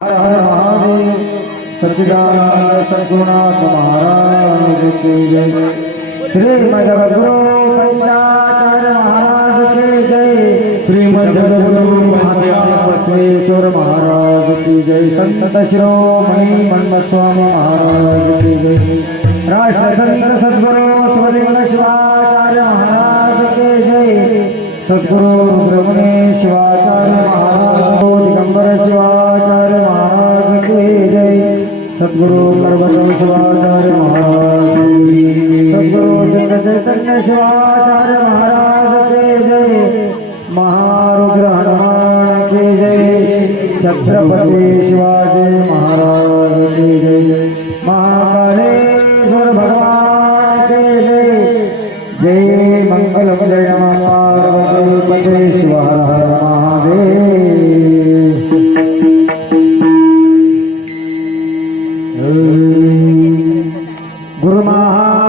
हर हर महादेव। सच्चिदानंद सद्गुरुनाथ महाराज की जय। श्रीमद जगद्गुरु पंचाचार्य महाराज की जय। श्रीमद जगद्गुरु बसवेश्वर महाराज की जय। संत शिरोमणि मन्मथ स्वामी महाराज की जय। राष्ट्रसंत सद्गुरु शिवलिंग शिवाचार्य महाराज के जय। सद्गुरु रुद्रमुनि शिवाचार्य महाराज दिगंबर शिवाचार्य महाराज के जय। सद्गुरु पर्वत शिवाचार्य महाराज सद्गुरु सिंह चैतन्य शिवाचार्य महाराज के जय। महारुद्र हनुमान के जय। छत्रपति शिवाजी महाराज के जय। महाकालेश्वर भगवान के जय। जय मंगल जय पार्वती शिव हर हर महादेव। गुरु महाराज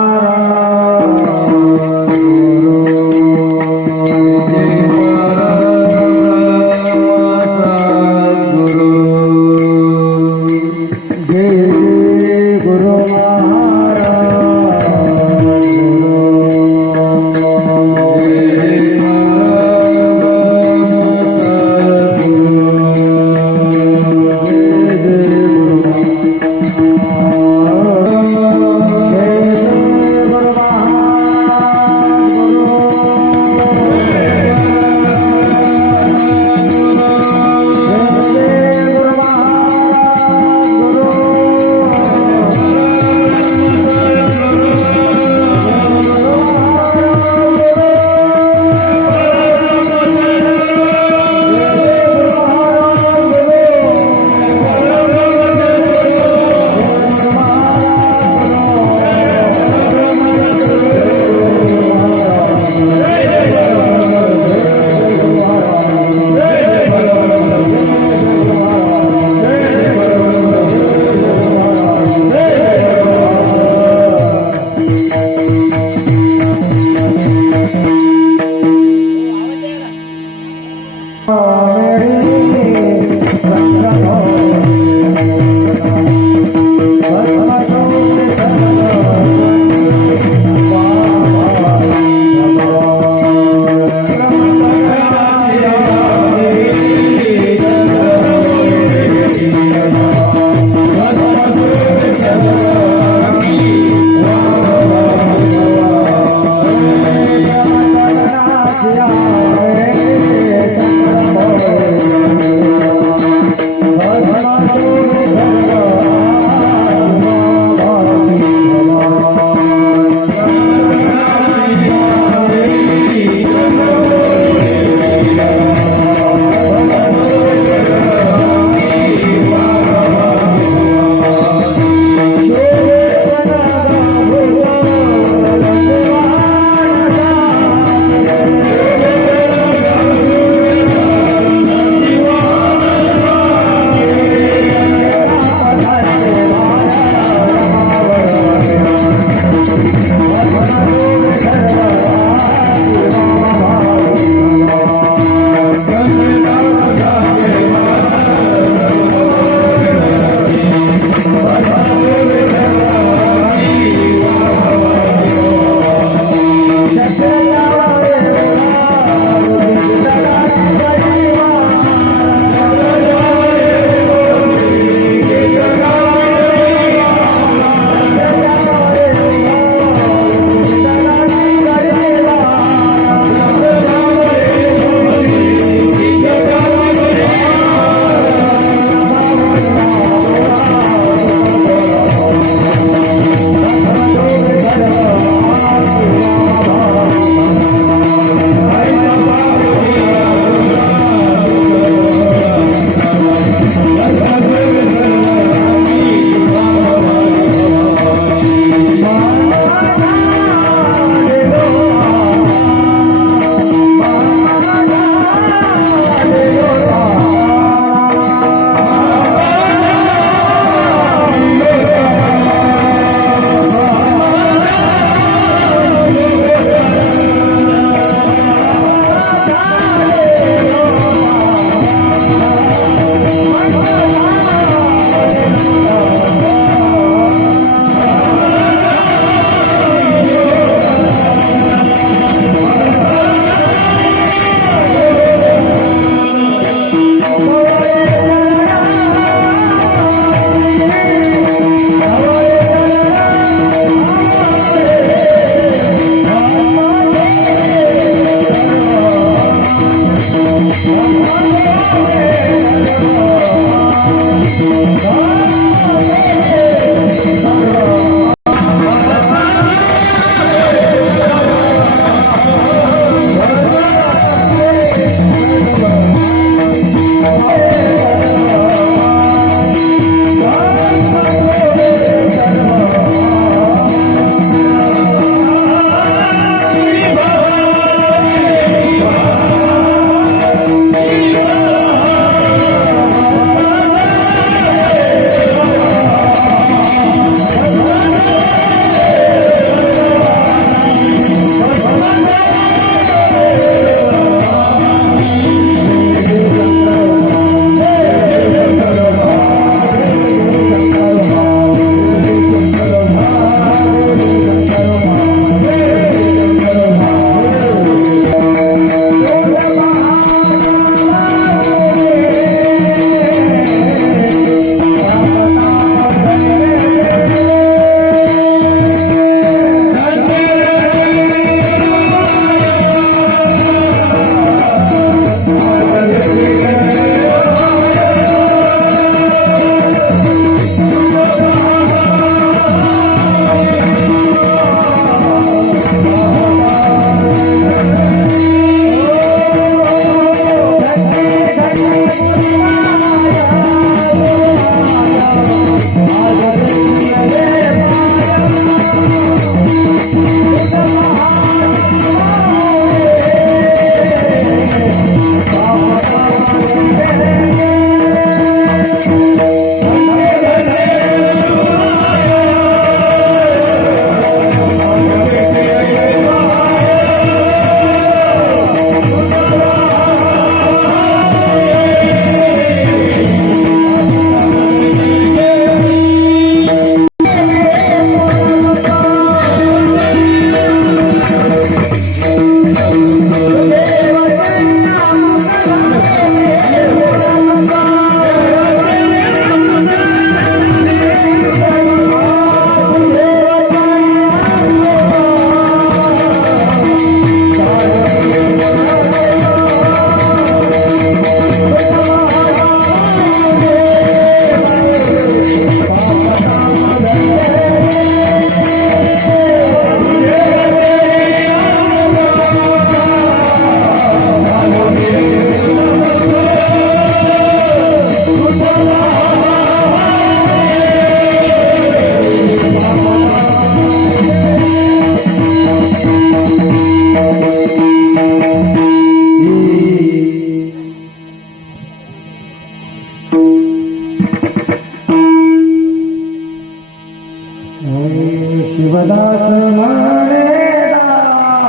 जीवदास म्हणे दाता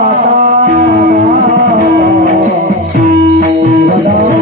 जीवदास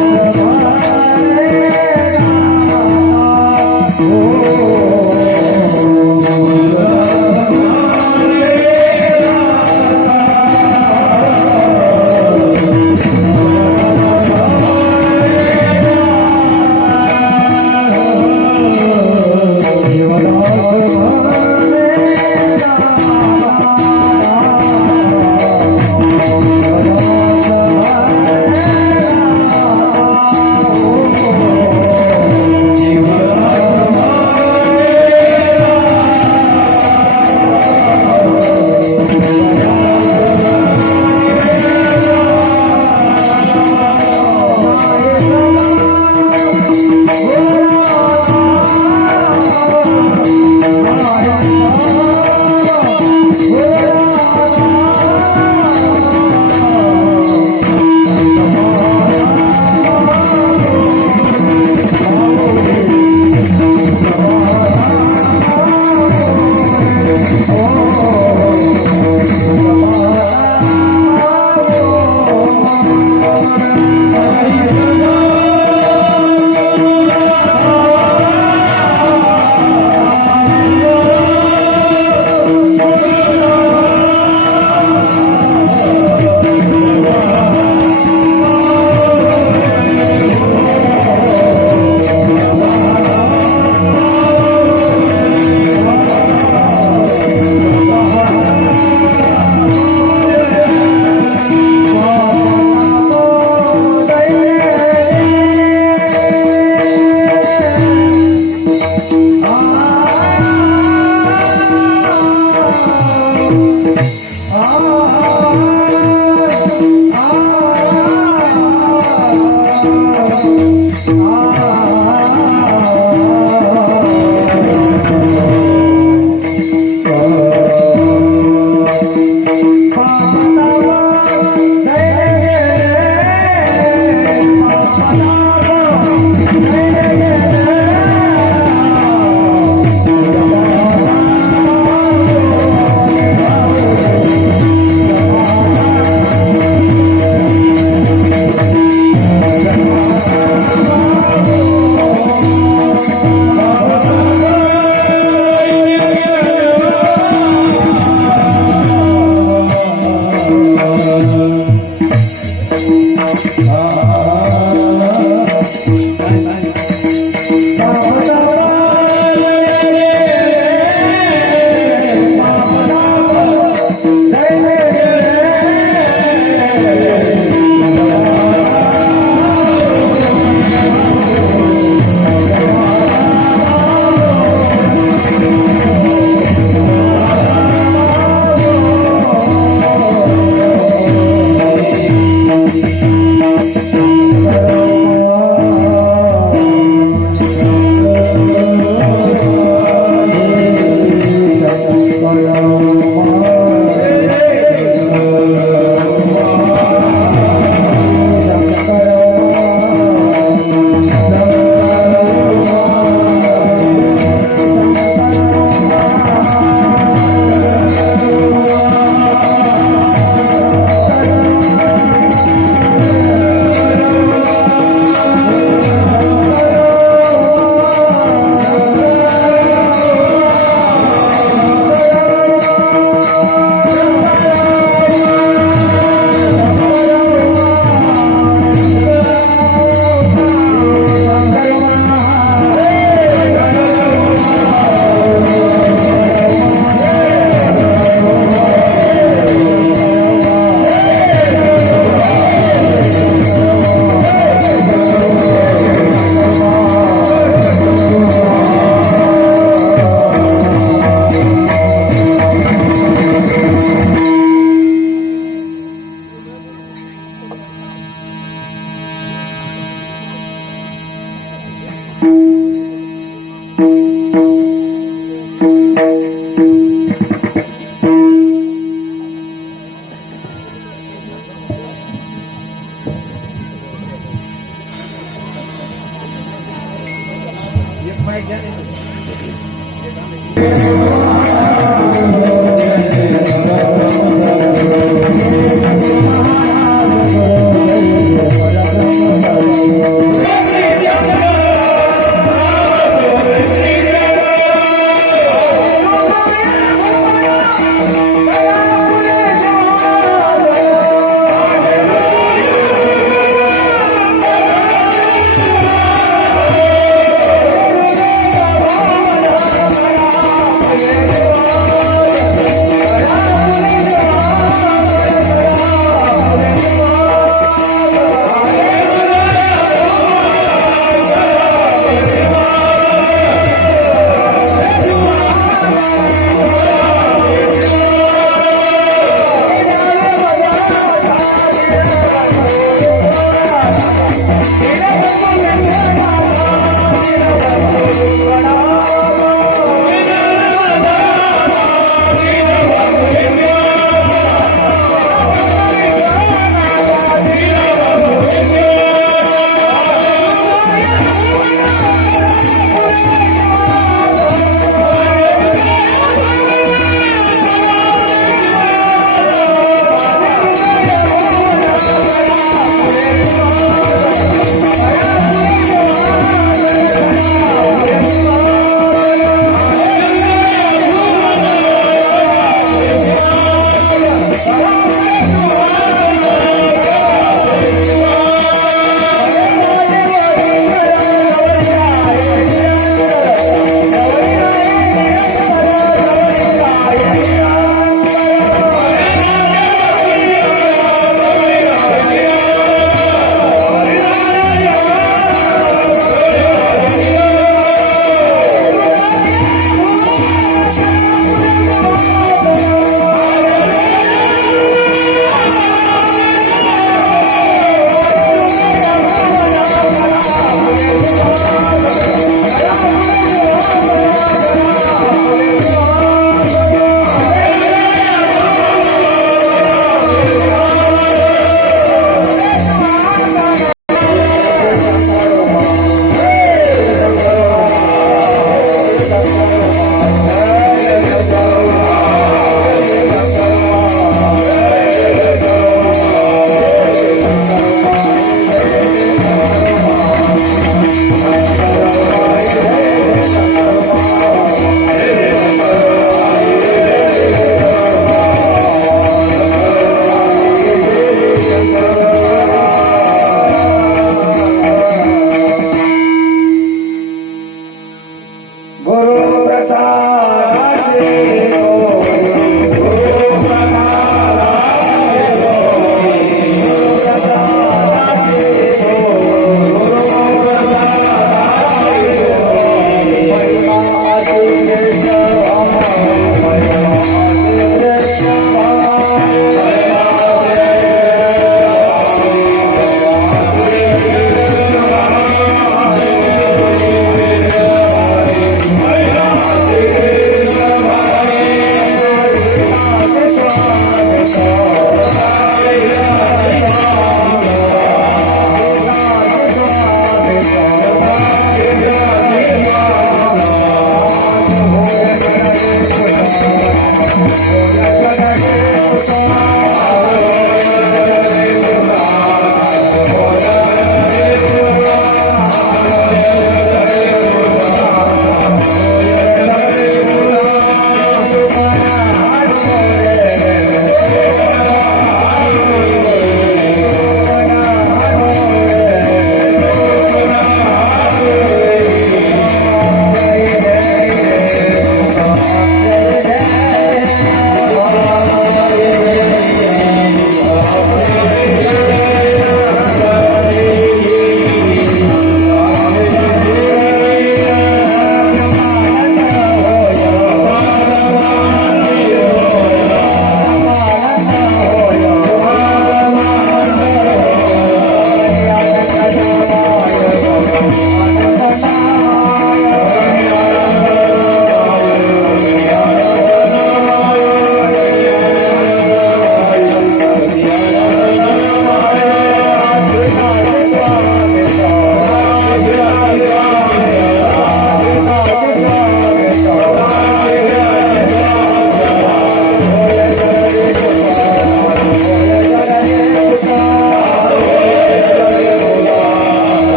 Thank you.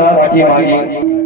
जरा पाठीमागे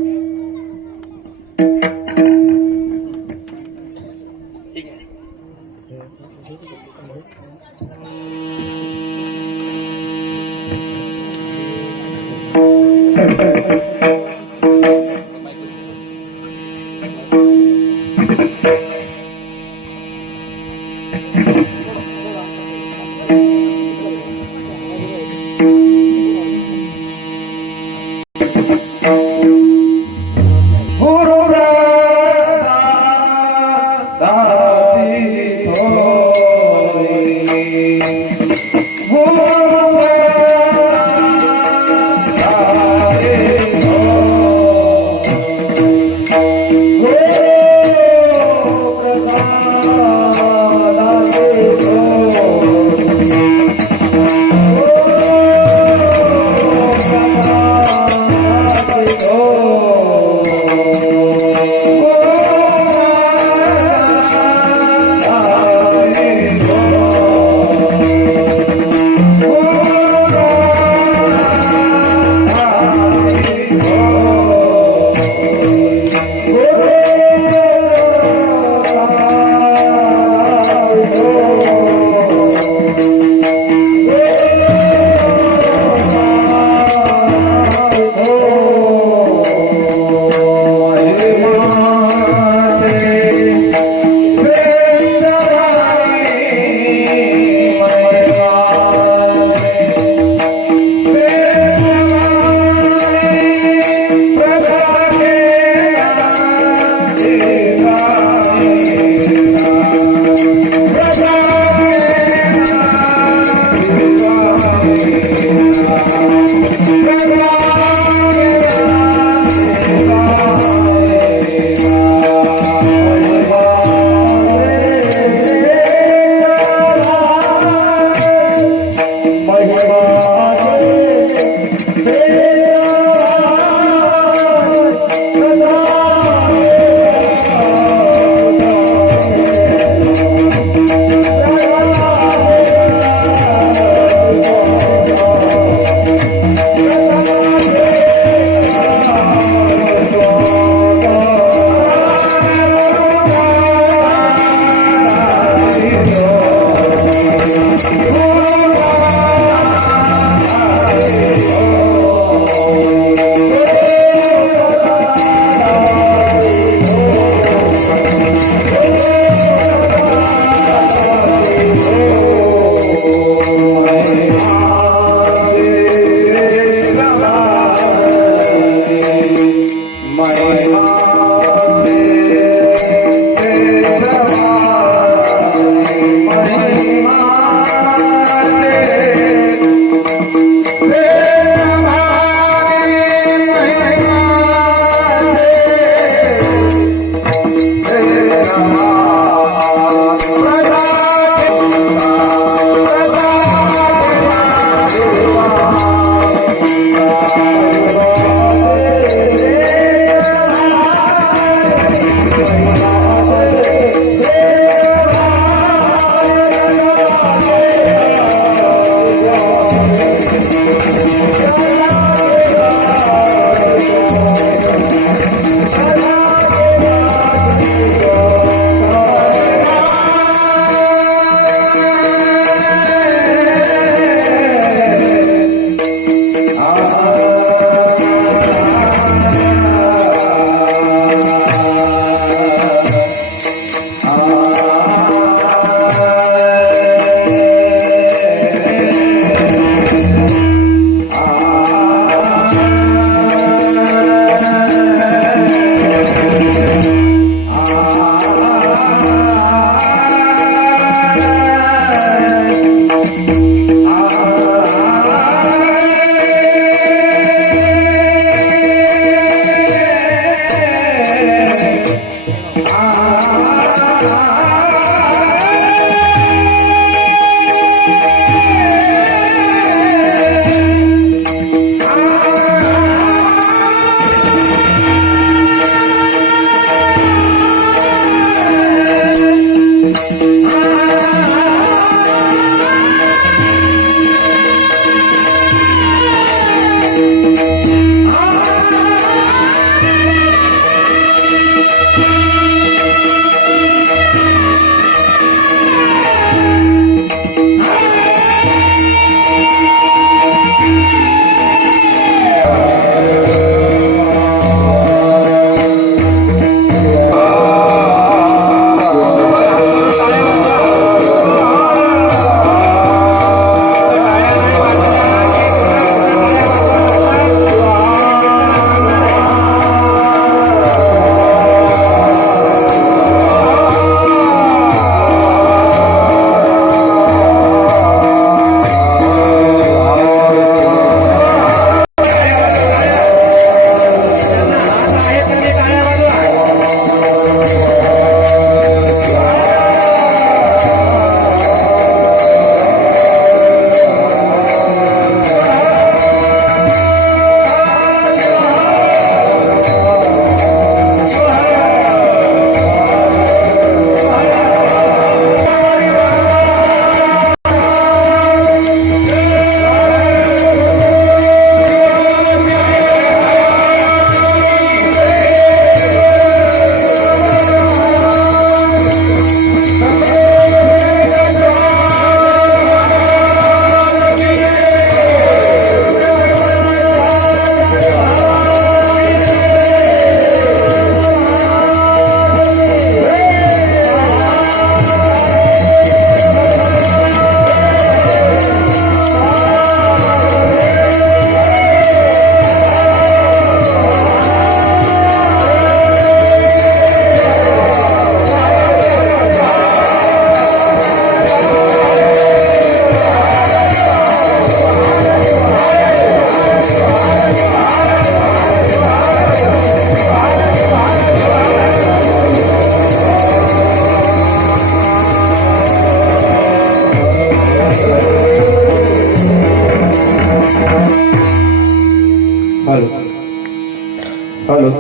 हॅलो.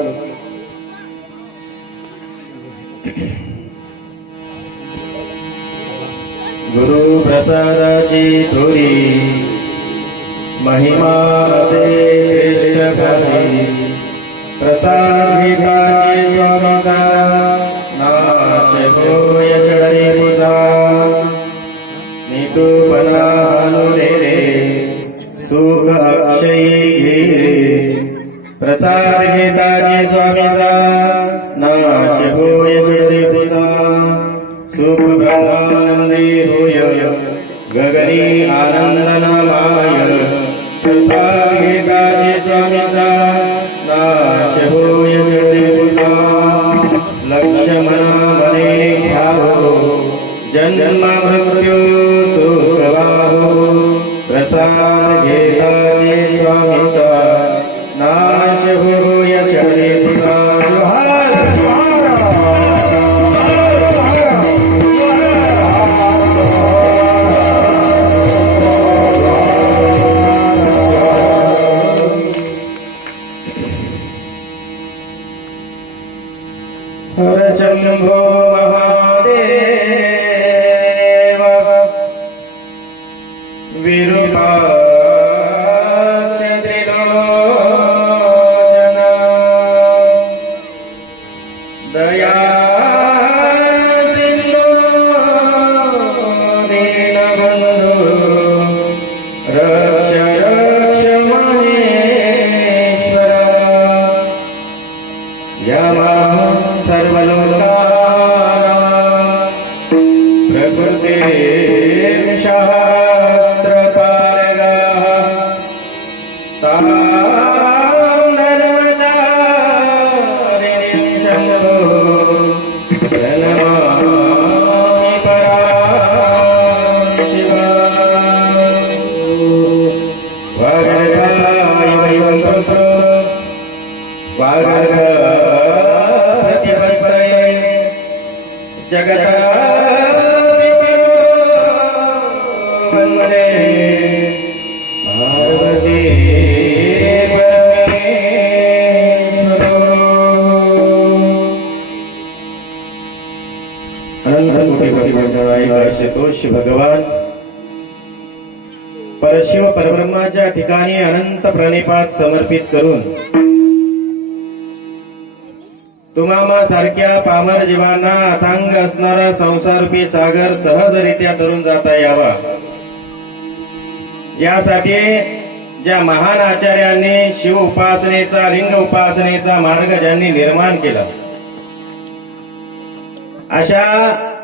गुरु प्रसादाची थोरी महिमा असे श्रेष्ठ काही प्रसाद घेताची स्वामीचा नाच होय चढरी पूजा नितूपना रे सुख अक्षयी घे प्रसाद घेताची स्वामीचा नाश होय चढरी पूजा सुख ब्रह्मानंदी होय गगनी आनंदनामाय प्रसाद घेताची स्वामीचा नाश होय चढरी पूजा लक्ष्मणा मने घ्यावो जन्म मृत्यू सुखवाहो प्रसाद घेताची स्वामीचा नाश होय चढरी पूजा हर शंभो महादेव विरूपाक्ष त्रिलोचन दया सिंधू दीनबंधु रक्ष रक्ष महेश्वरा यमा प्रकृते शास्त्रपालगाः तां धर्मचारिणीं शम्भो प्रणमामि परां शिवाम्। वागर्गाय वै सम्पुत्रो वागर्ग जगत वंदे पार्वती अनंत कोटि कोटि आशुतोष भगवान परशिव परब्रह्माच्या ठिकाणी अनंत प्रणिपात समर्पित करून तुम्हामा सारख्या पामर जीवांना अथांग असणारा संसाररूपी सागर सहजरित्या तरून जाता यावा यासाठी ज्या महान आचार्यांनी शिव उपासनेचा लिंग उपासनेचा मार्ग ज्यांनी निर्माण केला अशा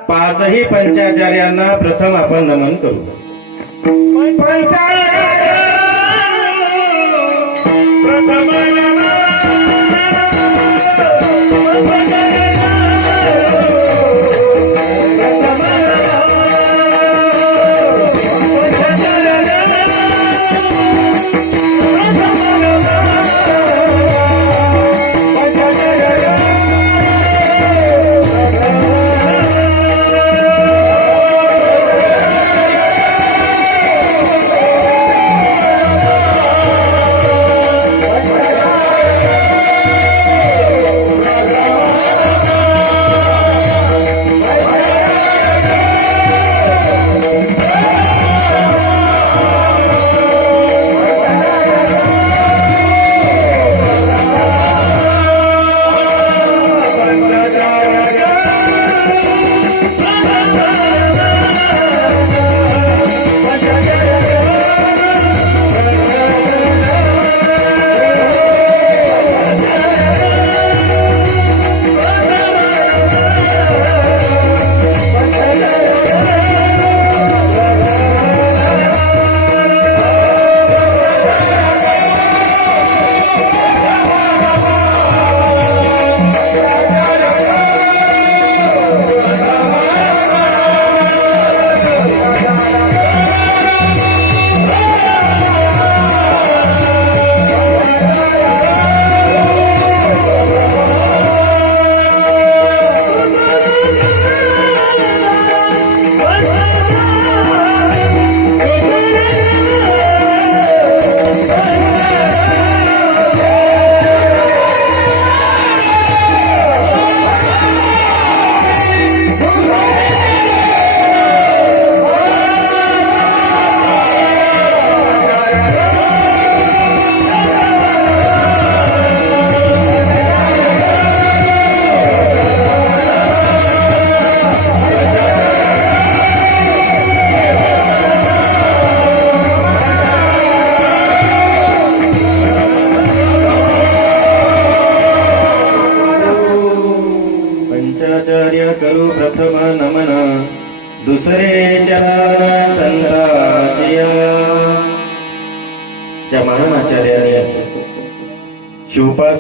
पाचही पंचाचार्यांना प्रथम आपण नमन करू.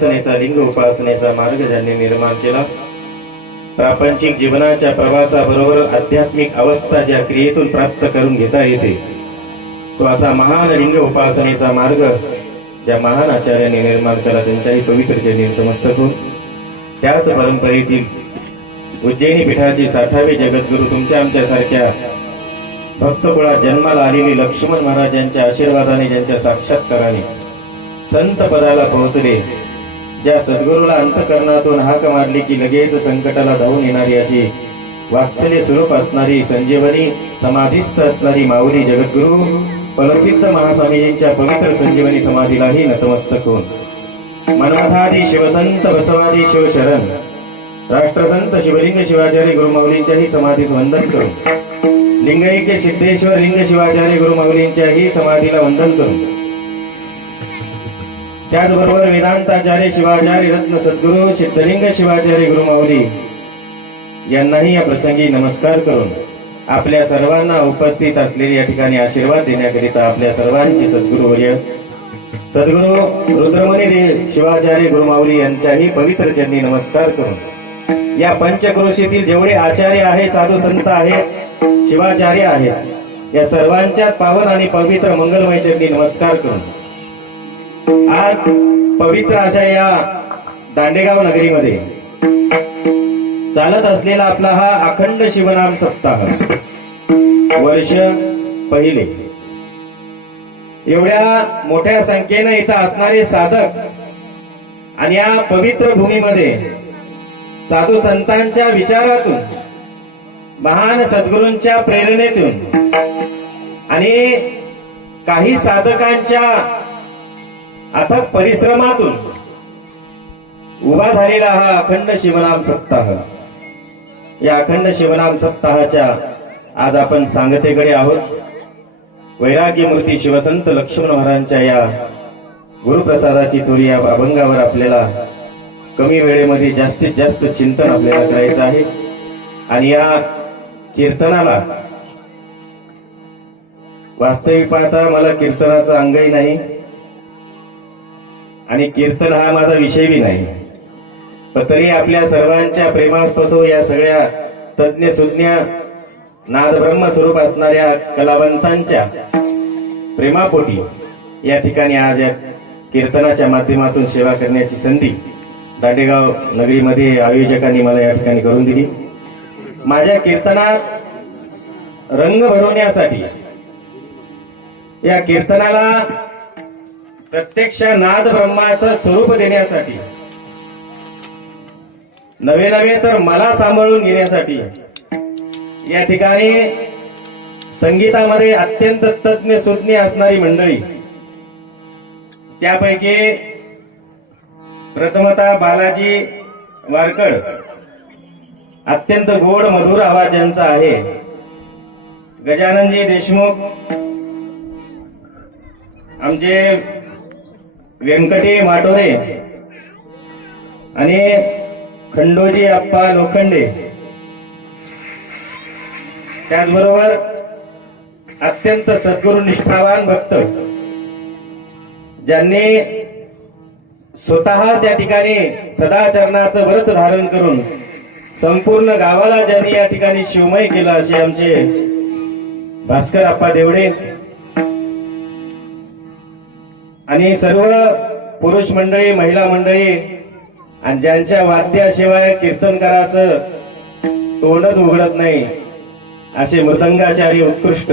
उपासनेचा लिंग उपासनेचा मार्ग ज्यांनी निर्माण केला, प्रापंचिक जीवनाच्या प्रवासाबरोबर आध्यात्मिक अवस्था ज्या क्रियेतून प्राप्त करून घेता येते, तो असा महान लिंग उपासनेचा मार्ग ज्या महान आचार्यांनी निर्माण केला, त्यांच्याही पवित्र चरणी नतमस्तक होऊन त्याच परंपरेतील उज्जैनी पीठाचे 60वे जगद्गुरु तुमच्या आमच्यासारख्या भक्तकुळात जन्माला आलेली लक्ष्मण महाराजांच्या आशीर्वादाने, ज्यांच्या साक्षात्काराने संत पदाला पोहोचले, ज्या सद्गुरूला अंतकरणातून हाक मारली की लगेच संकटाला धावून येणारी अशी वात्सल्य स्वरूप असणारी, संजीवनी समाधीस्थ असणारी माऊली जगद्गुरु फलसिद्ध महास्वामीजींच्या पवित्र संजीवनी समाधीलाही नतमस्तक होऊन मन्मथादी शिवसंत बसवादी शिवशरण राष्ट्रसंत शिवलिंग शिवाचार्य गुरुमाऊलींच्याही समाधीस वंदन करून लिंगैक्य सिद्धेश्वर लिंग शिवाचार्य गुरुमाऊलींच्याही समाधीला वंदन करून त्याचबरोबर वेदांताचार्य शिवाचार्य रत्न सद्गुरू सिद्धलिंग शिवाचार्य गुरुमाऊली यांनाही या प्रसंगी नमस्कार करून आपल्या सर्वांना उपस्थित असलेली या ठिकाणी आशीर्वाद देण्याकरिता आपल्या सर्वांचे सद्गुरुवर्य सद्गुरू रुद्रमणी शिवाचार्य गुरुमाऊली यांच्याही पवित्र चरणी नमस्कार करून या पंचक्रोशीतील जेवढे आचार्य आहेत, साधू संत आहेत, शिवाचार्य आहेत, या सर्वांच्या पावन आणि पवित्र मंगलमय चरणी नमस्कार करून आज पवित्र अशा या दांडेगाव नगरीमध्ये चालत असलेला आपला हा अखंड शिवनाम सप्ताह वर्ष पहिले, एवढ्या मोठ्या संख्येने इथं असणारे साधक आणि या पवित्र भूमीमध्ये साधू संतांच्या विचारातून, महान सद्गुरूंच्या प्रेरणेतून आणि काही साधकांच्या अथक परिश्रमातून उभा झालेला हा अखंड शिवनाम सप्ताह, या अखंड शिवनाम सप्ताहाच्या आज आपण सांगतेकडे आहोत. वैराग्य मूर्ती शिवसंत लक्ष्मण महाराजांच्या या गुरुप्रसादाची थोडी या अभंगावर आपल्याला कमी वेळेमध्ये जास्तीत जास्त चिंतन आपल्याला करायचं आहे. आणि या कीर्तनाला वास्तविक पाहता मला कीर्तनाचं अंगही नाही आणि कीर्तन हा माझा विषयही नाही, पण तरी आपल्या सर्वांच्या प्रेमास्पद या सगळ्या तज्ञ सुज्ञ नाद ब्रह्म स्वरूप असणाऱ्या कलावंतांच्या प्रेमापोटी या ठिकाणी आज या कीर्तनाच्या माध्यमातून सेवा करण्याची संधी दांडेगाव नगरीमध्ये आयोजकांनी मला या ठिकाणी करून दिली. माझ्या कीर्तनात रंग भरवण्यासाठी, या कीर्तनाला प्रत्यक्ष नाद ब्रह्माचं स्वरूप देण्यासाठी, नवे नवे तर मला सांभाळून घेण्यासाठी या ठिकाणी संगीतामध्ये अत्यंत तज्ञ सुज्ञ असणारी मंडळी, त्यापैकी प्रथमतः बालाजी वारकड, अत्यंत गोड मधुर आवाज ज्यांचा आहे, गजाननजी देशमुख, आमचे व्यंकटी माटोरे आणि खंडोजी आप्पा लोखंडे, त्याचबरोबर अत्यंत सद्गुरू निष्ठावान भक्त ज्यांनी स्वतः त्या ठिकाणी सदाचरणाचं व्रत धारण करून संपूर्ण गावाला ज्यांनी या ठिकाणी शिवमय केलं, असे आमचे भास्कर आप्पा देवडे आणि सर्व पुरुष मंडळी, महिला मंडळी आणि ज्यांच्या वाद्याशिवाय कीर्तनकाराचं तोंडच उघडत नाही असे मृदंगाचार्य उत्कृष्ट.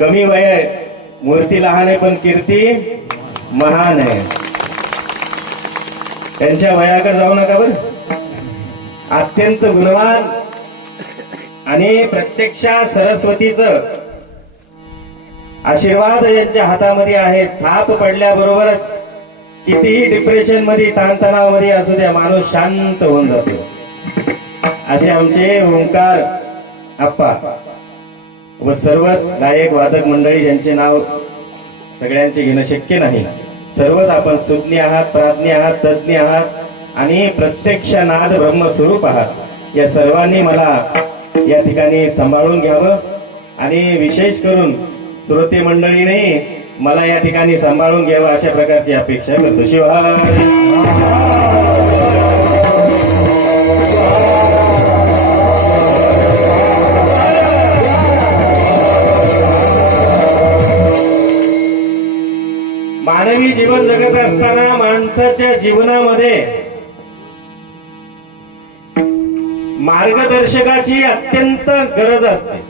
कमी वय, मूर्ती लहान आहे पण कीर्ती महान आहे. त्यांच्या वयाकडे जाऊ नका बर. अत्यंत गुणवान आणि प्रत्यक्षात सरस्वतीचं आशीर्वाद यांच्या हातामध्ये आहे. थाप पडल्याबरोबरच कितीही डिप्रेशन मध्ये, ताणतणावामध्ये असू द्या, माणूस शांत होऊन जातो. असे आमचे ओंकार आप्पा व सर्वच गायक वादक मंडळी, ज्यांचे नाव सगळ्यांचे घेणं शक्य नाही, सर्वच आपण सुज्ञ आहात, प्राज्ञ आहात, तज्ञ आहात आणि प्रत्यक्ष नाद ब्रह्मस्वरूप आहात. या सर्वांनी मला या ठिकाणी सांभाळून घ्यावं आणि विशेष करून श्रोते मंडळीने मला या ठिकाणी सांभाळून घ्यावं अशा प्रकारची अपेक्षा करतो. शिवहार. मानवी जीवन जगत असताना माणसाच्या जीवनामध्ये मार्गदर्शकाची अत्यंत गरज असते.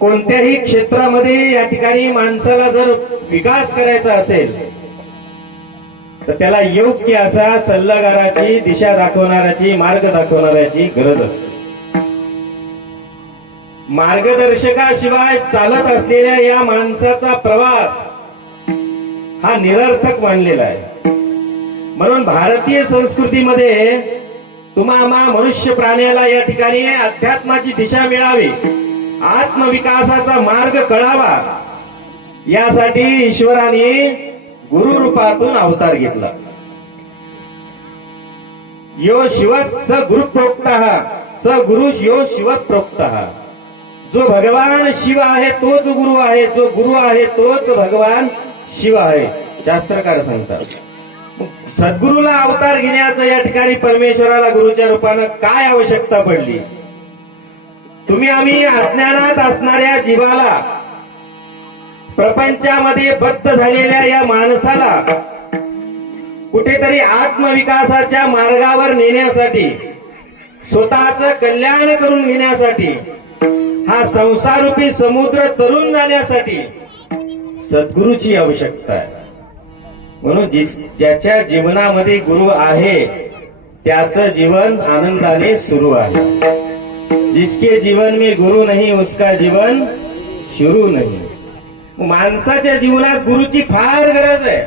कोणत्याही क्षेत्रामध्ये या ठिकाणी माणसाला जर विकास करायचा असेल तर त्याला योग्य असा सल्लागाराची, दिशा दाखवणाऱ्याची, मार्ग दाखवणाऱ्याची गरज असते. मार्गदर्शकाशिवाय चालत असलेल्या या माणसाचा प्रवास हा निरर्थक मानलेला आहे. म्हणून भारतीय संस्कृतीमध्ये तुम्हा मनुष्य प्राण्याला या ठिकाणी अध्यात्माची दिशा मिळावी, आत्मविकासाचा मार्ग कळावा, यासाठी ईश्वराने गुरु रूपातून अवतार घेतला. यो शिव स गुरु प्रोक्त, स गुरु यो शिव प्रोक्त. जो भगवान शिव आहे तोच गुरु आहे, जो गुरु आहे तोच भगवान शिव आहे, शास्त्रकार सांगतात. सद्गुरूला अवतार घेण्याचं या ठिकाणी परमेश्वराला गुरुच्या रूपानं काय आवश्यकता पडली? आम्ही अज्ञानात असणाऱ्या जीवाला, प्रपंचामध्ये बद्ध झालेल्या या माणसाला कुठेतरी आत्मविकासाच्या मार्गावर नेण्यासाठी, स्वतःचं कल्याण करून घेण्यासाठी, हा संसारूपी समुद्र तरून जाण्यासाठी सद्गुरूची आवश्यकता आहे. म्हणून ज्याच्या जीवनामध्ये गुरु आहे त्याचं जीवन आनंदाने सुरू आहे. जिसके जीवन में गुरु नहीं उसका जीवन शुरू नहीं. माणसाच्या जीवनात गुरुची फार गरज आहे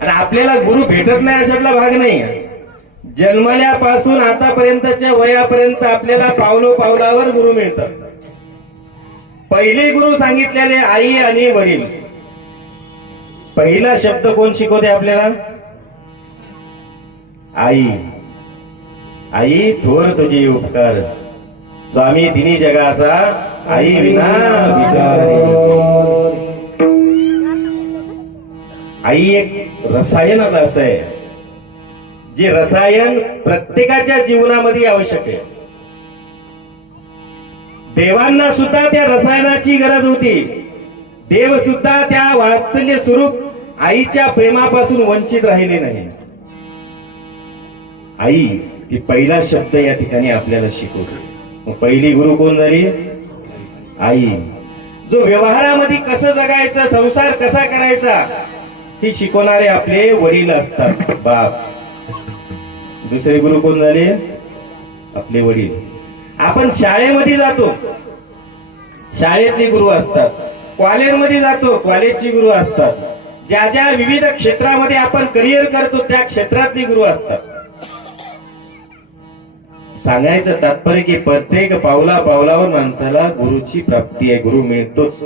आणि आपल्याला गुरु भेटत नाही अशातला भाग नाही. जन्मल्यापासून आतापर्यंतच्या वयापर्यंत आपल्याला पावलावर गुरु मिळतात. पहिले गुरु सांगितलेले आई आणि वडील. पहिला शब्द कोण शिकवते आपल्याला? आई. आई थोर तुझे उपकार, स्वामी तिन्ही जगाचा आई विना विकारी. आई एक रसायनच असं आहे, जे रसायन प्रत्येकाच्या जीवनामध्ये आवश्यक आहे. देवांना सुद्धा त्या रसायनाची गरज होती. देव सुद्धा त्या वात्सल्य स्वरूप आईच्या प्रेमापासून वंचित राहिले नाही. आई ती पहिला शब्द या ठिकाणी आपल्याला शिकवते. मग पहिली गुरु कोण झाली? आई. जो व्यवहारामध्ये कसं जगायचं, संसार कसा करायचा ती शिकवणारे आपले वडील असतात, बाप. दुसरे गुरु कोण झाले? आपले वडील. आपण शाळेमध्ये जातो, शाळेतले गुरु असतात. कॉलेजमध्ये जातो, कॉलेजची गुरु असतात. ज्या ज्या विविध क्षेत्रामध्ये आपण करिअर करतो त्या क्षेत्रातले गुरु असतात. सांगायचं तात्पर्य की प्रत्येक पावलावर माणसाला गुरुची प्राप्ती आहे, गुरु मिळतोच.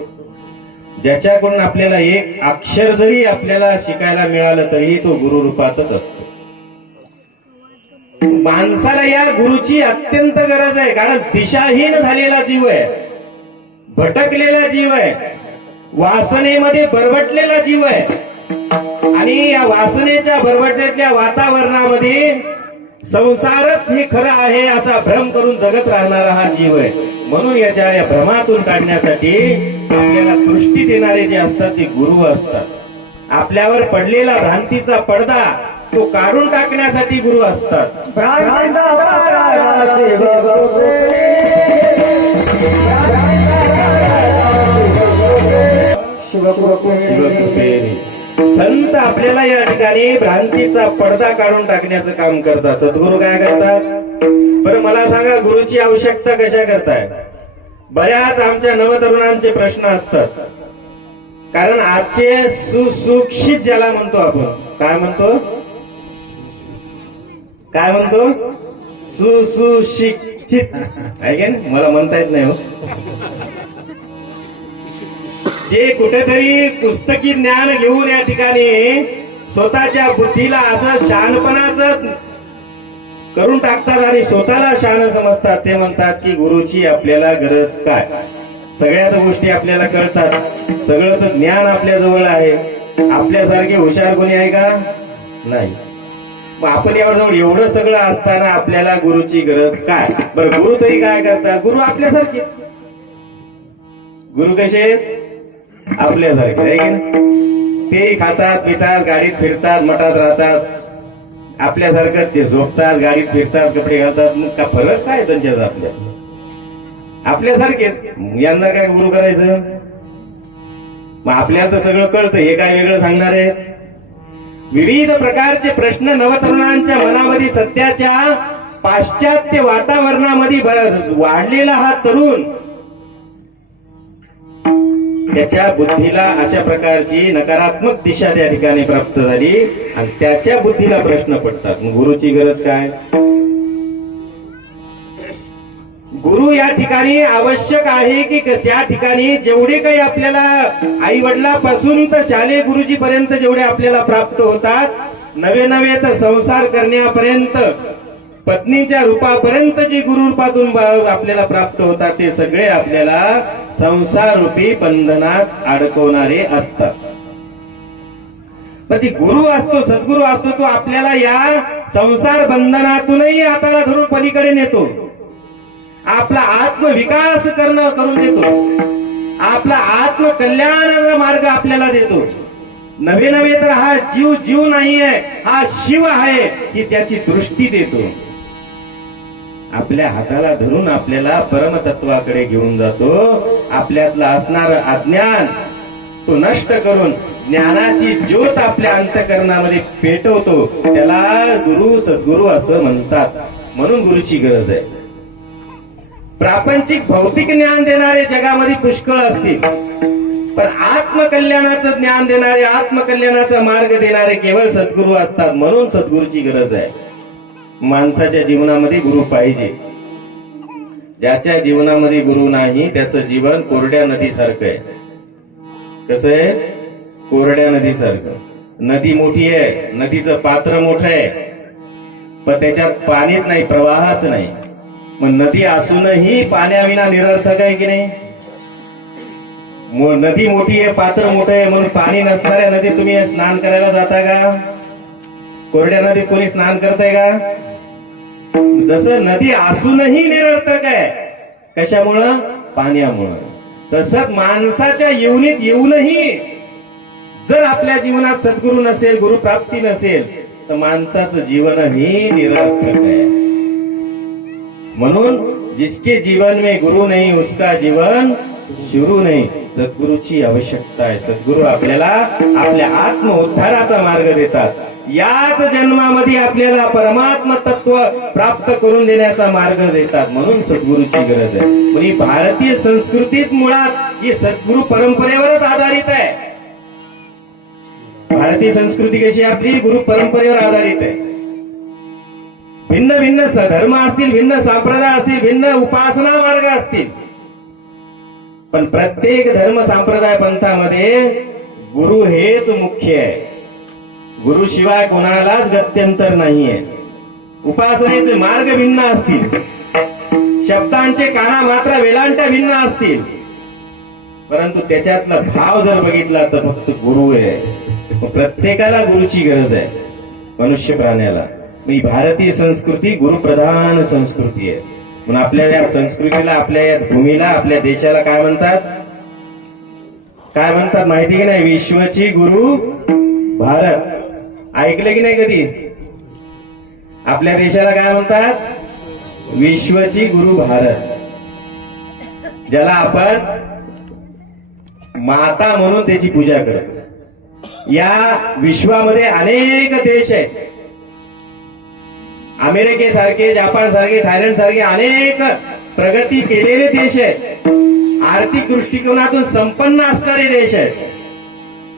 ज्याच्याकडून आपल्याला एक अक्षर जरी आपल्याला शिकायला मिळालं तरी तो गुरु रूपातच असतो. माणसाला या गुरुची अत्यंत गरज आहे, कारण दिशाहीन झालेला जीव आहे, भटकलेला जीव आहे, वासनेमध्ये बरबटलेला जीव आहे आणि या वासनेच्या बरबटलेल्या वातावरणामध्ये संसारच हे खरं आहे असा भ्रम करून जगत राहणारा हा जीव आहे. म्हणून या भ्रमातून काढण्यासाठी आपल्याला दृष्टी देणारे जे असतात ते गुरु असतात. आपल्यावर पडलेला भ्रांतीचा पडदा तो काढून टाकण्यासाठी गुरु असतात. संत आपल्याला या ठिकाणी भ्रांतीचा पडदा काढून टाकण्याचं काम करतात. सद्गुरू काय करतात? बरं मला सांगा, गुरुची आवश्यकता कशा करताय? बऱ्याच आमच्या नवतरुणांचे प्रश्न असतात. कारण आजचे सुशिक्षित ज्याला म्हणतो आपण, काय म्हणतो? काय म्हणतो? सुशिक्षित आहे का? मला म्हणता येत नाही हो. जे कुठेतरी पुस्तकी ज्ञान घेऊन या ठिकाणी स्वतःच्या बुद्धीला असं शहाणपणाचं करून टाकतात आणि स्वतःला शहाण समजतात. ते म्हणतात की गुरुची आपल्याला गरज काय? सगळ्याच गोष्टी आपल्याला कळतात, सगळं तर ज्ञान आपल्या जवळ आहे. आपल्यासारखे हुशार कोणी आहे का? नाही. मग आपण यावर एवढं सगळं असताना आपल्याला गुरुची गरज काय? बरं, गुरु तरी काय करतात? गुरु आपल्यासारखे. गुरु कसे आहेत? आपल्यासारखे आहे की नाही? ते खातात पितात, गाडीत फिरतात, मठात राहतात. आपल्यासारखं ते झोपतात, गाडीत फिरतात, कपडे घालतात. मग का फरक काय त्यांच्यात? आपल्यासारखेच. यांना काय गुरु करायचं? मग आपल्याला तर सगळं कळतं, हे काय वेगळं सांगणार आहे? विविध प्रकारचे प्रश्न नवतरुणांच्या मनामध्ये सध्याच्या पाश्चात्य वातावरणामध्ये वाढलेला हा तरुण, त्याच्या बुद्धीला अशा प्रकारची नकारात्मक दिशा त्या ठिकाणी प्राप्त झाली आणि त्याच्या बुद्धीला प्रश्न पडतात. मग गुरुची गरज काय? गुरु या ठिकाणी आवश्यक आहे की त्या ठिकाणी जेवढे काही आपल्याला आई वडिलापासून तर शालेय गुरुजी पर्यंत जेवढे आपल्याला प्राप्त होतात, नवे नवे तर संसार करण्यापर्यंत, पत्नीच्या रूपापर्यंत जे गुरु रूपातून आपल्याला प्राप्त होतात, ते सगळे आपल्याला संसार रूपी बंधनात अडकवणारे असतात. पण ती गुरु असतो, सद्गुरू असतो, तो आपल्याला या संसार बंधनातूनही हाताला धरून पलीकडे नेतो. आपला आत्मविकास करून देतो. आपला आत्मकल्याणाचा मार्ग आपल्याला देतो. नवे नवे तर हा जीव नाहीये, हा शिव आहे ही त्याची दृष्टी देतो. आपल्या हाताला धरून आपल्याला परमतत्वाकडे घेऊन जातो. आपल्यातला असणार अज्ञान तो नष्ट करून ज्ञानाची ज्योत आपल्या अंतःकरणामध्ये पेटवतो. त्याला गुरु सद्गुरू असं म्हणतात. म्हणून गुरुची गरज आहे. प्रापंचिक भौतिक ज्ञान देणारे जगामध्ये पुष्कळ असतील, पण आत्मकल्याणाचं ज्ञान देणारे, आत्मकल्याणाचा मार्ग देणारे केवळ सद्गुरू असतात. म्हणून सद्गुरूची गरज आहे. माणसाच्या जीवनामध्ये गुरु पाहिजे. ज्याच्या जीवनामध्ये गुरु नाही त्याचं जीवन कोरड्या नदीसारखं आहे. कसं आहे? कोरड्या नदीसारखं. नदी मोठी आहे, नदीचं पात्र मोठं आहे, पण त्याच्यात पाणीच नाही, प्रवाहच नाही. मग नदी असूनही पाण्याविना निरर्थक आहे की नाही? नदी मोठी आहे, पात्र मोठं आहे, म्हणून पाणी नसणाऱ्या नदीत तुम्ही स्नान करायला जाता का? कोरड्या नदीत कोणी स्नान करताय का? जसं नदी असूनही निरर्थक आहे, कशामुळं? पाण्यामुळं. तसंच माणसाच्या येवणीत येऊनही जर आपल्या जीवनात सद्गुरू नसेल, गुरुप्राप्ती नसेल, तर माणसाचं जीवनही निरर्थक आहे. म्हणून जिसके जीवन में गुरु नहीं उसका जीवन शुरू नहीं. सद्गुरूची आवश्यकता आहे. सद्गुरू आपल्याला आपल्या आत्म उद्धाराचा मार्ग देतात. याच जन्मामध्ये आपल्याला परमात्म तत्व प्राप्त करून देण्याचा मार्ग देतात. म्हणून सद्गुरूची गरज आहे. म्हणजे भारतीय संस्कृतीत मुळात ही सद्गुरू परंपरेवरच आधारित आहे. भारतीय संस्कृती कशी आपली? गुरु परंपरेवर आधारित आहे. भिन्न भिन्न धर्म असतील, भिन्न संप्रदाय असतील, भिन्न उपासना मार्ग असतील, पण प्रत्येक धर्म संप्रदाय पंथामध्ये गुरु हेच मुख्य आहे. गुरु शिवाय कोणालाच गत्यंतर नाहीये. उपासनेचे मार्ग भिन्न असतील, शब्दांचे काना मात्र वेलांट्या भिन्न असतील, परंतु त्याच्यातला भाव जर बघितला तर फक्त गुरु आहे. प्रत्येकाला गुरुची गरज आहे. मनुष्य प्राण्याला. ही भारतीय संस्कृती गुरुप्रधान संस्कृती आहे. म्हणून आपल्या या संस्कृतीला, आपल्या या भूमीला, आपल्या देशाला काय म्हणतात? काय म्हणतात माहिती की नाही? विश्वची गुरु भारत. ऐकलं की नाही कधी? आपल्या देशाला काय म्हणतात? विश्वची गुरु भारत. ज्याला आपण माता म्हणून त्याची पूजा करतो. या विश्वामध्ये अनेक देश आहेत. अमेरिकेसारखे, जपान सारखे, थायलंड सारखे अनेक प्रगती केलेले देश आहेत. आर्थिक दृष्टिकोनातून संपन्न असणारे देश आहेत.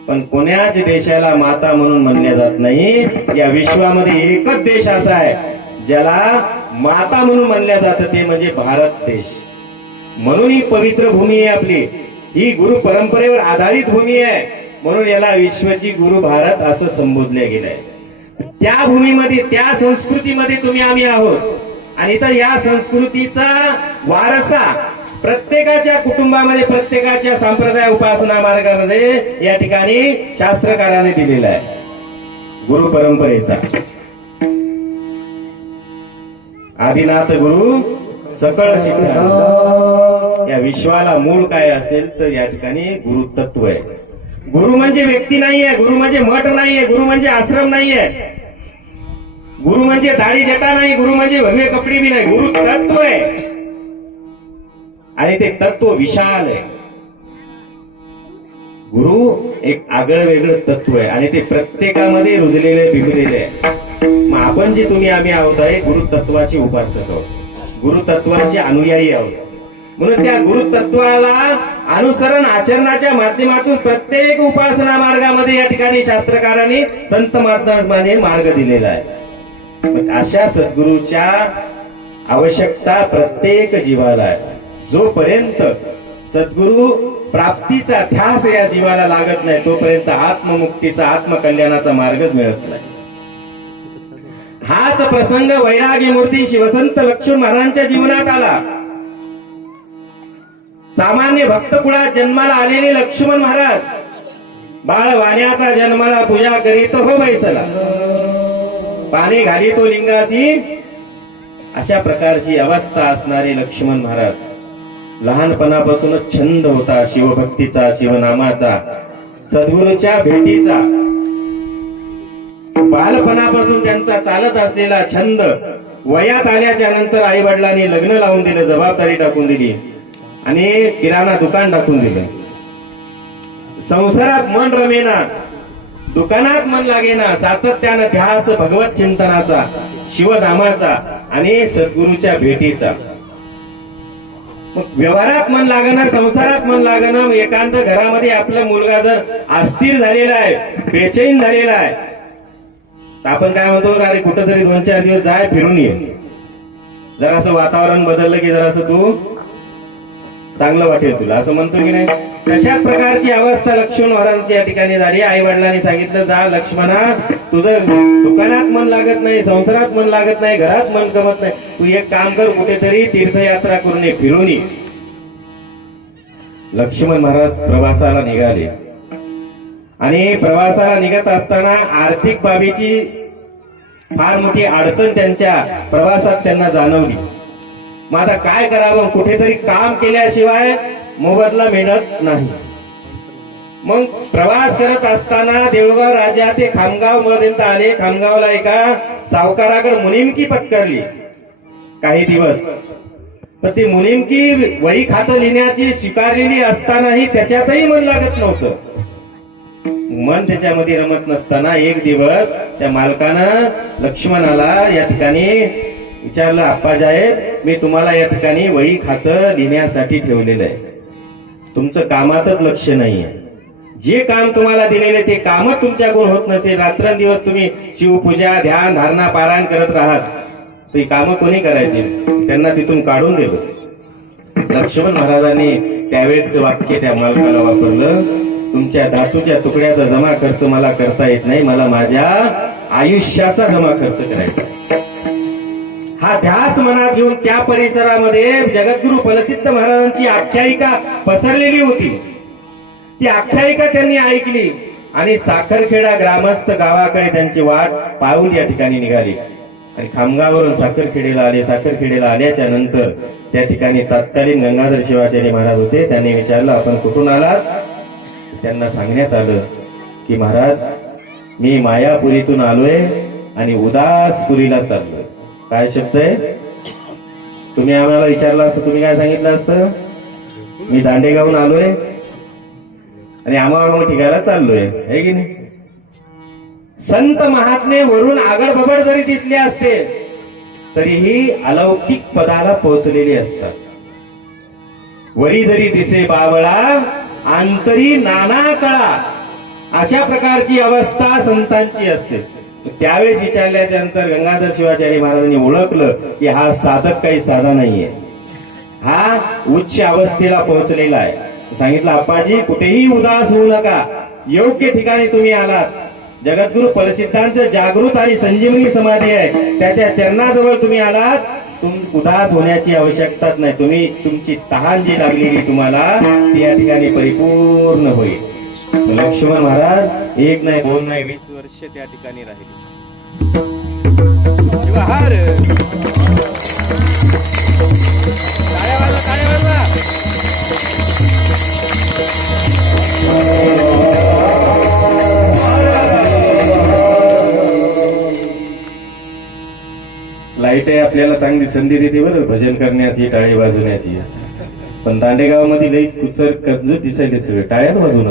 पण कोण्याच देशाला माता म्हणून म्हणले जात नाही. या विश्वामध्ये एकच देश असा आहे ज्याला माता म्हणून म्हणल्या जातं, ते म्हणजे भारत देश. म्हणून ही पवित्र भूमी आहे आपली. ही गुरु परंपरेवर आधारित भूमी आहे. म्हणून याला विश्वची गुरु भारत असं संबोधले गेलंय. त्या भूमीमध्ये, त्या संस्कृतीमध्ये तुम्ही आम्ही आहोत. आणि तर या संस्कृतीचा वारसा प्रत्येकाच्या कुटुंबामध्ये, प्रत्येकाच्या संप्रदाय उपासना मार्गामध्ये या ठिकाणी शास्त्रकाराने दिलेला आहे गुरु परंपरेचा. आदिनाथ गुरु सकळ शिकणार. या विश्वाला मूळ काय असेल तर या ठिकाणी गुरु तत्व आहे. गुरु म्हणजे व्यक्ती नाहीये, गुरु म्हणजे मठ नाहीये, गुरु म्हणजे आश्रम नाहीये, गुरु म्हणजे दाढी जटा नाही, गुरु म्हणजे भव्य कपडे बी नाही. गुरु तत्व आहे आणि ते तत्व विशाल आहे. गुरु एक आगळं वेगळं तत्व आहे आणि ते प्रत्येकामध्ये रुजलेले बिंबलेले आहे. मग आपण जे तुम्ही आम्ही आहोत आहे गुरु तत्वाचे उपासक आहोत, गुरु तत्वाचे अनुयायी आहोत. म्हणून त्या गुरु तत्वाला अनुसरण आचरणाच्या माध्यमातून प्रत्येक उपासना मार्गामध्ये या ठिकाणी शास्त्रकारांनी संत महात्माने मार्ग दिलेला आहे. मग अशा सद्गुरूच्या आवश्यकता प्रत्येक जीवाला आहे. जोपर्यंत सद्गुरु प्राप्तीचा ध्यास या जीवाला लागत नाही तोपर्यंत आत्ममुक्तीचा आत्मकल्याणाचा मार्गच मिळत नाही. हाच प्रसंग वैरागी मूर्ती शिवसंत लक्ष्मण महाराजांच्या जीवनात आला. सामान्य भक्त कुळात जन्माला आलेले लक्ष्मण महाराज बाळ वाण्याचा जन्माला पूजा करीत हो बैसला, पाणी घालीतो लिंगासी, अशा प्रकारची अवस्था असणारे लक्ष्मण महाराज लहानपणापासूनच छंद होता शिवभक्तीचा, शिवनामाचा, सद्गुरूच्या भेटीचा. बालपणापासून त्यांचा चालत असलेला छंद वयात आल्याच्या नंतर आई वडिलांनी लग्न लावून दिलं, जबाबदारी टाकून दिली आणि किराणा दुकान टाकून दिलं. संसारात मन रमेना, दुकानात मन लागेना, सातत्यानं ध्यास भगवत चिंतनाचा, शिवनामाचा आणि सद्गुरूच्या भेटीचा. व्यवहारात मन लागणं, संसारात मन लागणं, एकांत घरामध्ये आपला मुलगा जर अस्थिर झालेला आहे, बेचैन झालेला आहे, तर आपण काय म्हणतो, अरे कुठंतरी 2-4 दिवस जाय, फिरून ये. जरासं वातावरण बदललं की जरासं तू चांगलं वाटेल तुला, असं म्हणतो की नाही. तशाच प्रकारची अवस्था लक्ष्मण महाराजांची या ठिकाणी झाली. आई वडिलांनी सांगितलं, जा लक्ष्मणा, तुझं दुकानात मन लागत नाही, संसारात मन लागत नाही, घरात मन गमत नाही, तू एक काम कर, कुठेतरी तीर्थयात्रा करून ये, फिरून ये. लक्ष्मण महाराज प्रवासाला निघाले आणि प्रवासाला निघत असताना आर्थिक बाबीची फार मोठी अडचण त्यांच्या प्रवासात त्यांना जाणवली. मग आता काय करावं, कुठेतरी काम केल्याशिवाय मोबदला मिळत नाही. मग प्रवास करत असताना देऊळगाव राजा ते खामगाव पर्यंत आले. खामगावला एका सावकाराकडे मुनिमकी पत्करली काही दिवस. पण ती मुनिमकी वही खातं लिहिण्याची स्वीकारलेली असतानाही त्याच्यातही मन लागत नव्हतं. मन त्याच्यामध्ये रमत नसताना एक दिवस त्या मालकानं लक्ष्मणाला या ठिकाणी विचारलं, आप्पासाहेब, मी तुम्हाला या ठिकाणी वही खातं लिहिण्यासाठी ठेवलेलं आहे, तुमचं कामातच लक्ष नाहीये, जे काम तुम्हाला दिलेले ते कामच तुमच्याकडून होत नसेल, रात्रंदिवस तुम्ही शिवपूजा, ध्यान, धारणा, पारायण करत राहात, ती कामं कोणी करायची. त्यांना तिथून काढून दिलं. लक्ष्मण महाराजांनी त्यावेळेस वाक्य त्या मालकाला वापरलं, तुमच्या धातूच्या तुकड्याचा जमा खर्च मला करता येत नाही, मला माझ्या आयुष्याचा जमा खर्च करायचा. हा ध्यास मनात घेऊन त्या परिसरामध्ये जगद्गुरु फलसिद्ध महाराजांची आख्यायिका पसरलेली होती. ती आख्यायिका त्यांनी ऐकली आणि साखरखेडा ग्रामस्थ गावाकडे त्यांची वाट पाऊल या ठिकाणी निघाली आणि खामगाववरून साखरखेडेला आले. साखरखेडेला आल्याच्या नंतर त्या ठिकाणी तत्कालीन गंगाधर शिवाचार्य महाराज होते. त्यांनी विचारलं, आपण कुठून आलात? त्यांना सांगण्यात आलं की महाराज, मी मायापुरीतून आलोय आणि उदासपुरीला चाललोय. काय शब्द आहे? तुम्ही आम्हाला विचारला असतं, तुम्ही काय सांगितलं असतं? मी दांडेगावून आलोय आणि आम्हाला ठिकायला चाललोय, है की नाही? संत महात्मे वरून आगड बबड जरी दिसले असते तरीही अलौकिक पदाला पोहोचलेले असतात. वरी जरी दिसे बावळा, अंतरी नाना कळा, अशा प्रकारची अवस्था संतांची असते. त्यावेळेस विचारल्याच्या नंतर गंगाधर शिवाचार्य महाराजांनी ओळखलं की हा साधक काही साधा नाहीये, हा उच्च अवस्थेला पोहोचलेला आहे. सांगितलं, आप्पाजी, कुठेही उदास होऊ नका, योग्य ठिकाणी तुम्ही आलात. जगद्गुरु फलसिद्धांचं जागृत आणि संजीवनी समाधी आहे, त्याच्या चरणाजवळ तुम्ही आलात. उदास होण्याची आवश्यकताच नाही. तुम्ही तुमची तहान जी लागलेली तुम्हाला ती या ठिकाणी परिपूर्ण होईल. लक्ष्मण महाराज 1 नाही 2 नाही 20 वर्ष त्या ठिकाणी राहिले. शिवहार. टाळ्या वाजवा, टाळ्या वाजवा. लाईट आहे आपल्याला चांगली संधी देते बरं भजन करण्याची, टाळी वाजवण्याची. पण दांडेगावमध्ये लई कुसर कर्ज दिसायले सगळे टाळ्याच वाजवून.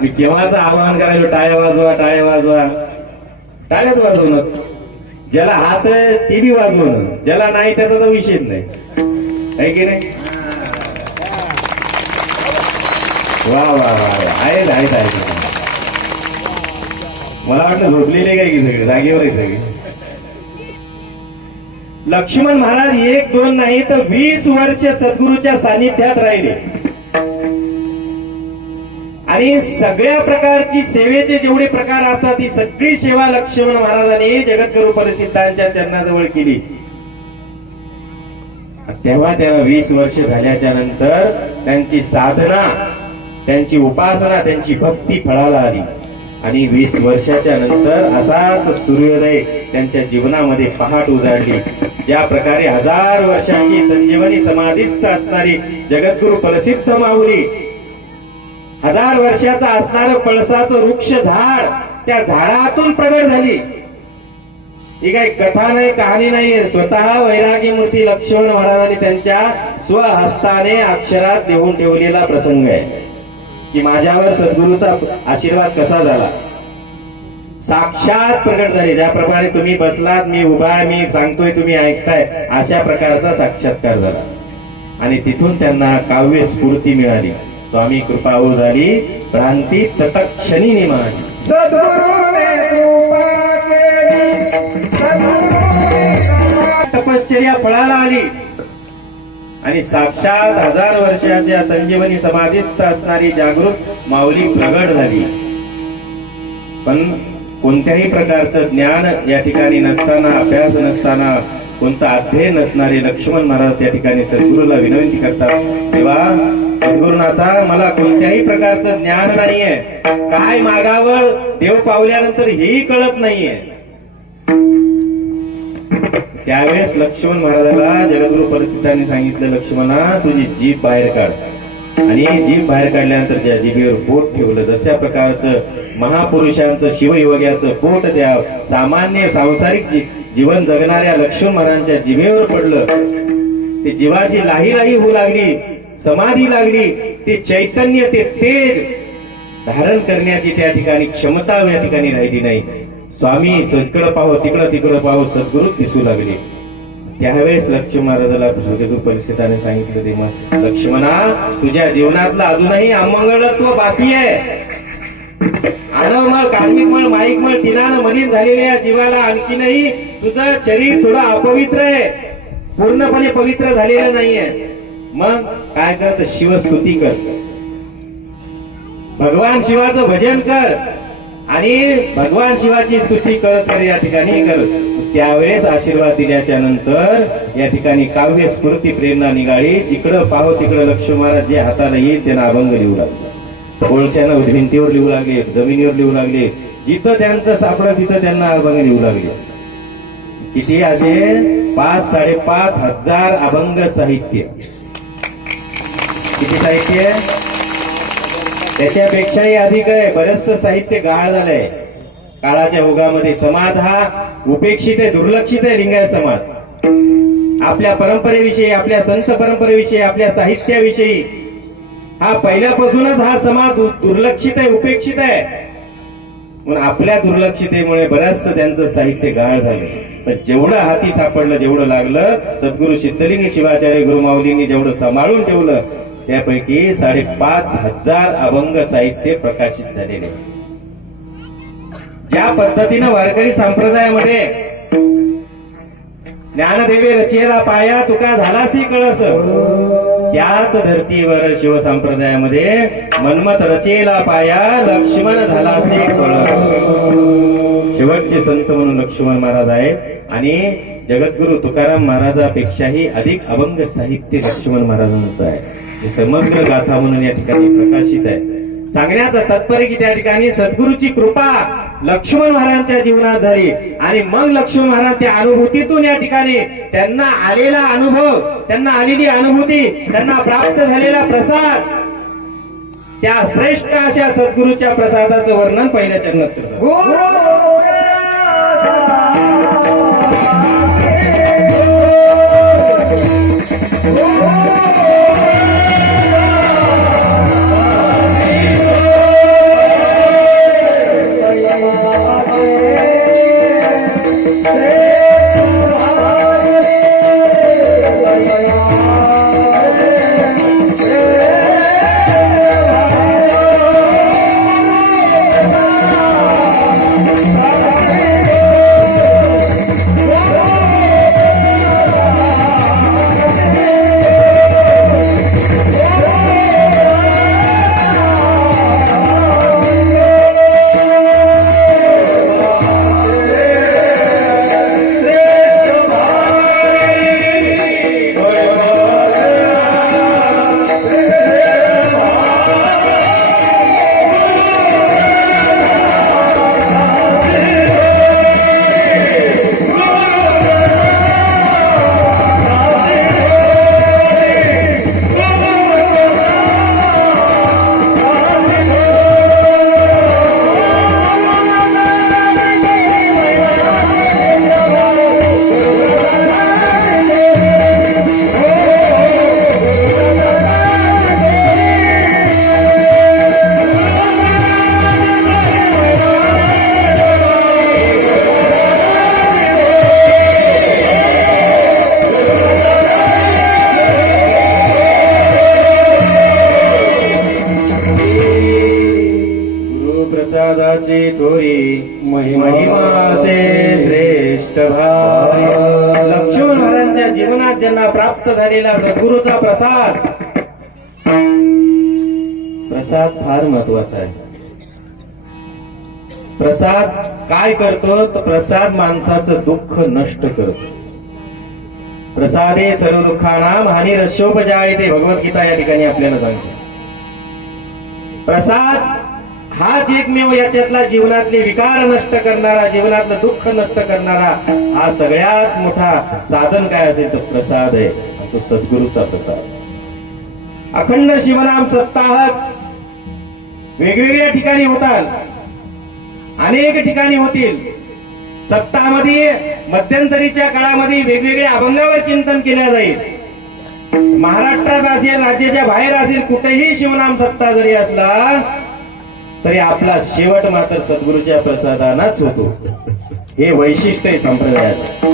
मी केव्हाच आवाहन करायलो टाळ्या वाजवा, टाळ्या वाजवा. टाळ्याच वाजवणं. ज्याला हात आहे ते बी वाजवणं, ज्याला नाही त्याचा तर विषयच नाही, आहे की नाही? वा वा वा, आहेत आहेत आहेत. मला वाटलं झोपलेले काय की सगळे जागेवर आहे सगळे. लक्ष्मण महाराज 1 2 नाही तर 20 वर्ष सद्गुरूच्या सानिध्यात राहिले आणि सगळ्या प्रकारची सेवेचे जेवढे प्रकार असतात ती सगळी सेवा लक्ष्मण महाराजांनी जगद्गुरु परिसिद्धांच्या चरणाजवळ केली. तेव्हा त्याला 20 वर्ष झाल्याच्या नंतर त्यांची साधना, त्यांची उपासना, त्यांची भक्ती फळाला आली आणि 20 वर्षाच्या नंतर असाच सूर्योदय त्यांच्या जीवनामध्ये पहाट उजाडली. ज्या प्रकारे 1000 वर्षांची संजीवनी समाधीस्थ असणारी जगद्गुरु प्रसिद्ध माऊली, 1000 वर्षाचा असणारं पळसाचं वृक्ष झाड त्या झाडातून प्रगट झाली. ही काही कथा नाही, कहाणी नाहीये. स्वतः वैरागी मूर्ती लक्ष्मण महाराजांनी त्यांच्या स्वहस्ताने अक्षरात लिहून ठेवलेला प्रसंग आहे की माझ्यावर सद्गुरूचा आशीर्वाद कसा झाला. साक्षात प्रगट झाले. ज्याप्रमाणे तुम्ही बसलात, मी उभा आहे, मी सांगतोय, तुम्ही ऐकताय, अशा प्रकारचा साक्षात्कार झाला आणि तिथून त्यांना काव्य स्फूर्ती मिळाली. स्वामी कृपा हो झाली, भ्रांती तत्क्षणी निमाली. तपश्चर्या फळाला आली आणि साक्षात 1000 वर्षाच्या संजीवनी समाधीस्थ असणारी जागृत माऊली प्रगट झाली. पण कोणत्याही प्रकारचं ज्ञान या ठिकाणी नसताना, अभ्यास नसताना, कोणता अध्ययन नसणारे लक्ष्मण महाराज त्या ठिकाणी सद्गुरूला विनंती करतात, तेव्हा सद्गुरुनाथा मला कोणत्याही प्रकारचं ज्ञान नाहीये, काय मागावं देव पावल्यानंतर हेही कळत नाहीये. त्यावेळेस लक्ष्मण महाराजाला जगद्गुरु परिसिद्धांनी सांगितलं, लक्ष्मणा तुझी जीभ बाहेर काढ. आणि जीभ बाहेर काढल्यानंतर ज्या जिभेवर बोट ठेवलं, जशा प्रकारचं महापुरुषांचं शिवयोग्याचं बोट द्या सामान्य सांसारिक जीवन जगणाऱ्या लक्ष्मण महाराजांच्या जिभेवर पडलं, ते जीवाची लाही लाही होऊ लागली, समाधी लागली. ते चैतन्य, ते तेज धारण करण्याची त्या ठिकाणी क्षमता या ठिकाणी राहिली नाही. स्वामी सजकडं पाहो, तिकडं पाहो, सद्गुरू दिसू लागले. त्यावेळेस लक्ष्मण महाराजाला जगद्गुरु परिषदाने सांगितलं, ते मग लक्ष्मणा तुझ्या जीवनातलं अजूनही अमंगळत्व बाकी आहे. आडवमळ, कार्मिकमळ, माईकमळ, तिनानं मलिन झालेल्या या जीवाला आणखीनही तुझं शरीर थोडं अपवित्र आहे, पूर्णपणे पवित्र झालेलं नाहीये. मग काय कर, शिवस्तुती कर, भगवान शिवाचं भजन कर आणि भगवान शिवाची स्तुती करत कर या ठिकाणी कर. त्यावेळेस आशीर्वाद दिल्याच्या नंतर या ठिकाणी काव्य स्फूर्ती प्रेरणा निघाली. जिकडं पाहो तिकडं लक्ष्मण महाराज जे हाताला येईल त्यांना अभंग लिहू लागले. कोळशानं भिंतीवर लिहू लागले, जमिनीवर लिहू लागले, जिथं त्यांचं सापडलं तिथं त्यांना अभंग लिहू लागले. किती असे 5-5.5 हजार अभंग साहित्य. किती साहित्य? त्याच्यापेक्षाही अधिक आहे. बरंचसं साहित्य गहाळ झालंय काळाच्या ओघामध्ये. समाज हा उपेक्षित आहे, दुर्लक्षित आहे. लिंगायत समाज आपल्या परंपरेविषयी, आपल्या संत परंपरेविषयी, आपल्या साहित्याविषयी हा पहिल्यापासूनच हा समाज दुर्लक्षित आहे, उपेक्षित आहे. म्हणून आपल्या दुर्लक्षितेमुळे बरंचसं त्यांचं साहित्य गहाळ झालं. पण जेवढं हाती सापडलं, जेवढं लागलं, सद्गुरु सिद्धलिंग शिवाचार्य गुरुमाऊलींनी जेवढं सांभाळून ठेवलं, त्यापैकी 5.5 हजार अभंग साहित्य प्रकाशित झालेले. ज्या पद्धतीनं वारकरी संप्रदायामध्ये ज्ञानदेवे रचेला पाया तुका झालासी कळस, त्याच धर्तीवर शिवसंप्रदायामध्ये मन्मथ रचेला पाया लक्ष्मण झालासी कळस. शेवटचे संत म्हणून लक्ष्मण महाराज आहेत आणि जगद्गुरु तुकाराम महाराजापेक्षाही अधिक अभंग साहित्य लक्ष्मण महाराजांचं आहे. हे समग्र गाथा म्हणून या ठिकाणी प्रकाशित आहे. सांगण्याचं तात्पर्य की त्या ठिकाणी सद्गुरूची कृपा लक्ष्मण महाराजांच्या जीवनात झाली आणि मग लक्ष्मण महाराज त्या अनुभूतीतून या ठिकाणी त्यांना आलेला अनुभव, त्यांना आलेली अनुभूती, त्यांना प्राप्त झालेला प्रसाद, त्या श्रेष्ठ अशा सद्गुरूच्या प्रसादाचं वर्णन पहिल्या चरणात करतात. प्रसादाची थोरी महिमासे श्रेष्ठ भाव. लक्ष्मण महाराजांच्या जीवनात ज्यांना प्राप्त झालेला सद्गुरूचा प्रसाद, प्रसाद फार महत्वाचा आहे. प्रसाद काय करतो तर प्रसाद माणसाचं दुःख नष्ट करतो. प्रसादे सर्व दुःखानां हानिरस्योपजायते, भगवद्गीता या ठिकाणी आपल्याला सांगते. प्रसाद हाच एकमेव याच्यातला जीवनातले विकार नष्ट करणारा, जीवनातलं दुःख नष्ट करणारा हा सगळ्यात मोठा साधन काय असेल तर प्रसाद आहे, तो सद्गुरूचा प्रसाद. अखंड शिवनाम सप्ताह वेगवेगळ्या ठिकाणी होतात, अनेक ठिकाणी होतील. सप्ताहामध्ये मध्यंतरीच्या काळामध्ये वेगवेगळ्या अभंगावर चिंतन केलं जाईल. महाराष्ट्रात असेल, राज्याच्या बाहेर असेल, कुठेही शिवनाम सप्ताह जरी असला तरी आपला शेवट मात्र सद्गुरूच्या प्रसादानाच होतो. हे वैशिष्ट्य आहे संप्रदायाचं.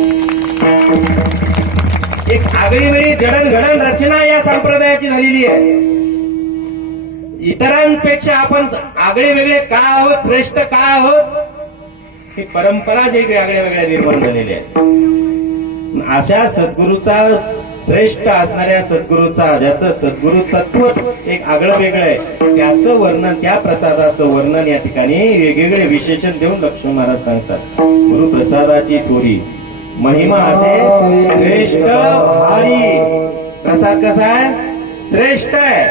एक आगळीवेगळी जडणघडण रचना या संप्रदायाची झालेली आहे. इतरांपेक्षा आपण आगळे वेगळे का आहोत, श्रेष्ठ का आहोत, ही परंपरा जे वेगळ्या वेगळ्या निर्माण झालेल्या आहेत. अशा सद्गुरूचा, श्रेष्ठ असणाऱ्या सद्गुरूचा, ज्याचं सद्गुरु तत्व एक आगळं वेगळं आहे, त्याचं वर्णन, त्या प्रसादाचं वर्णन या ठिकाणी वेगवेगळे विशेषण देऊन लक्ष्मण महाराज सांगतात. गुरुप्रसादाची थोरी महिमा असे श्रेष्ठ भारी. प्रसाद कसा आहे? श्रेष्ठ आहे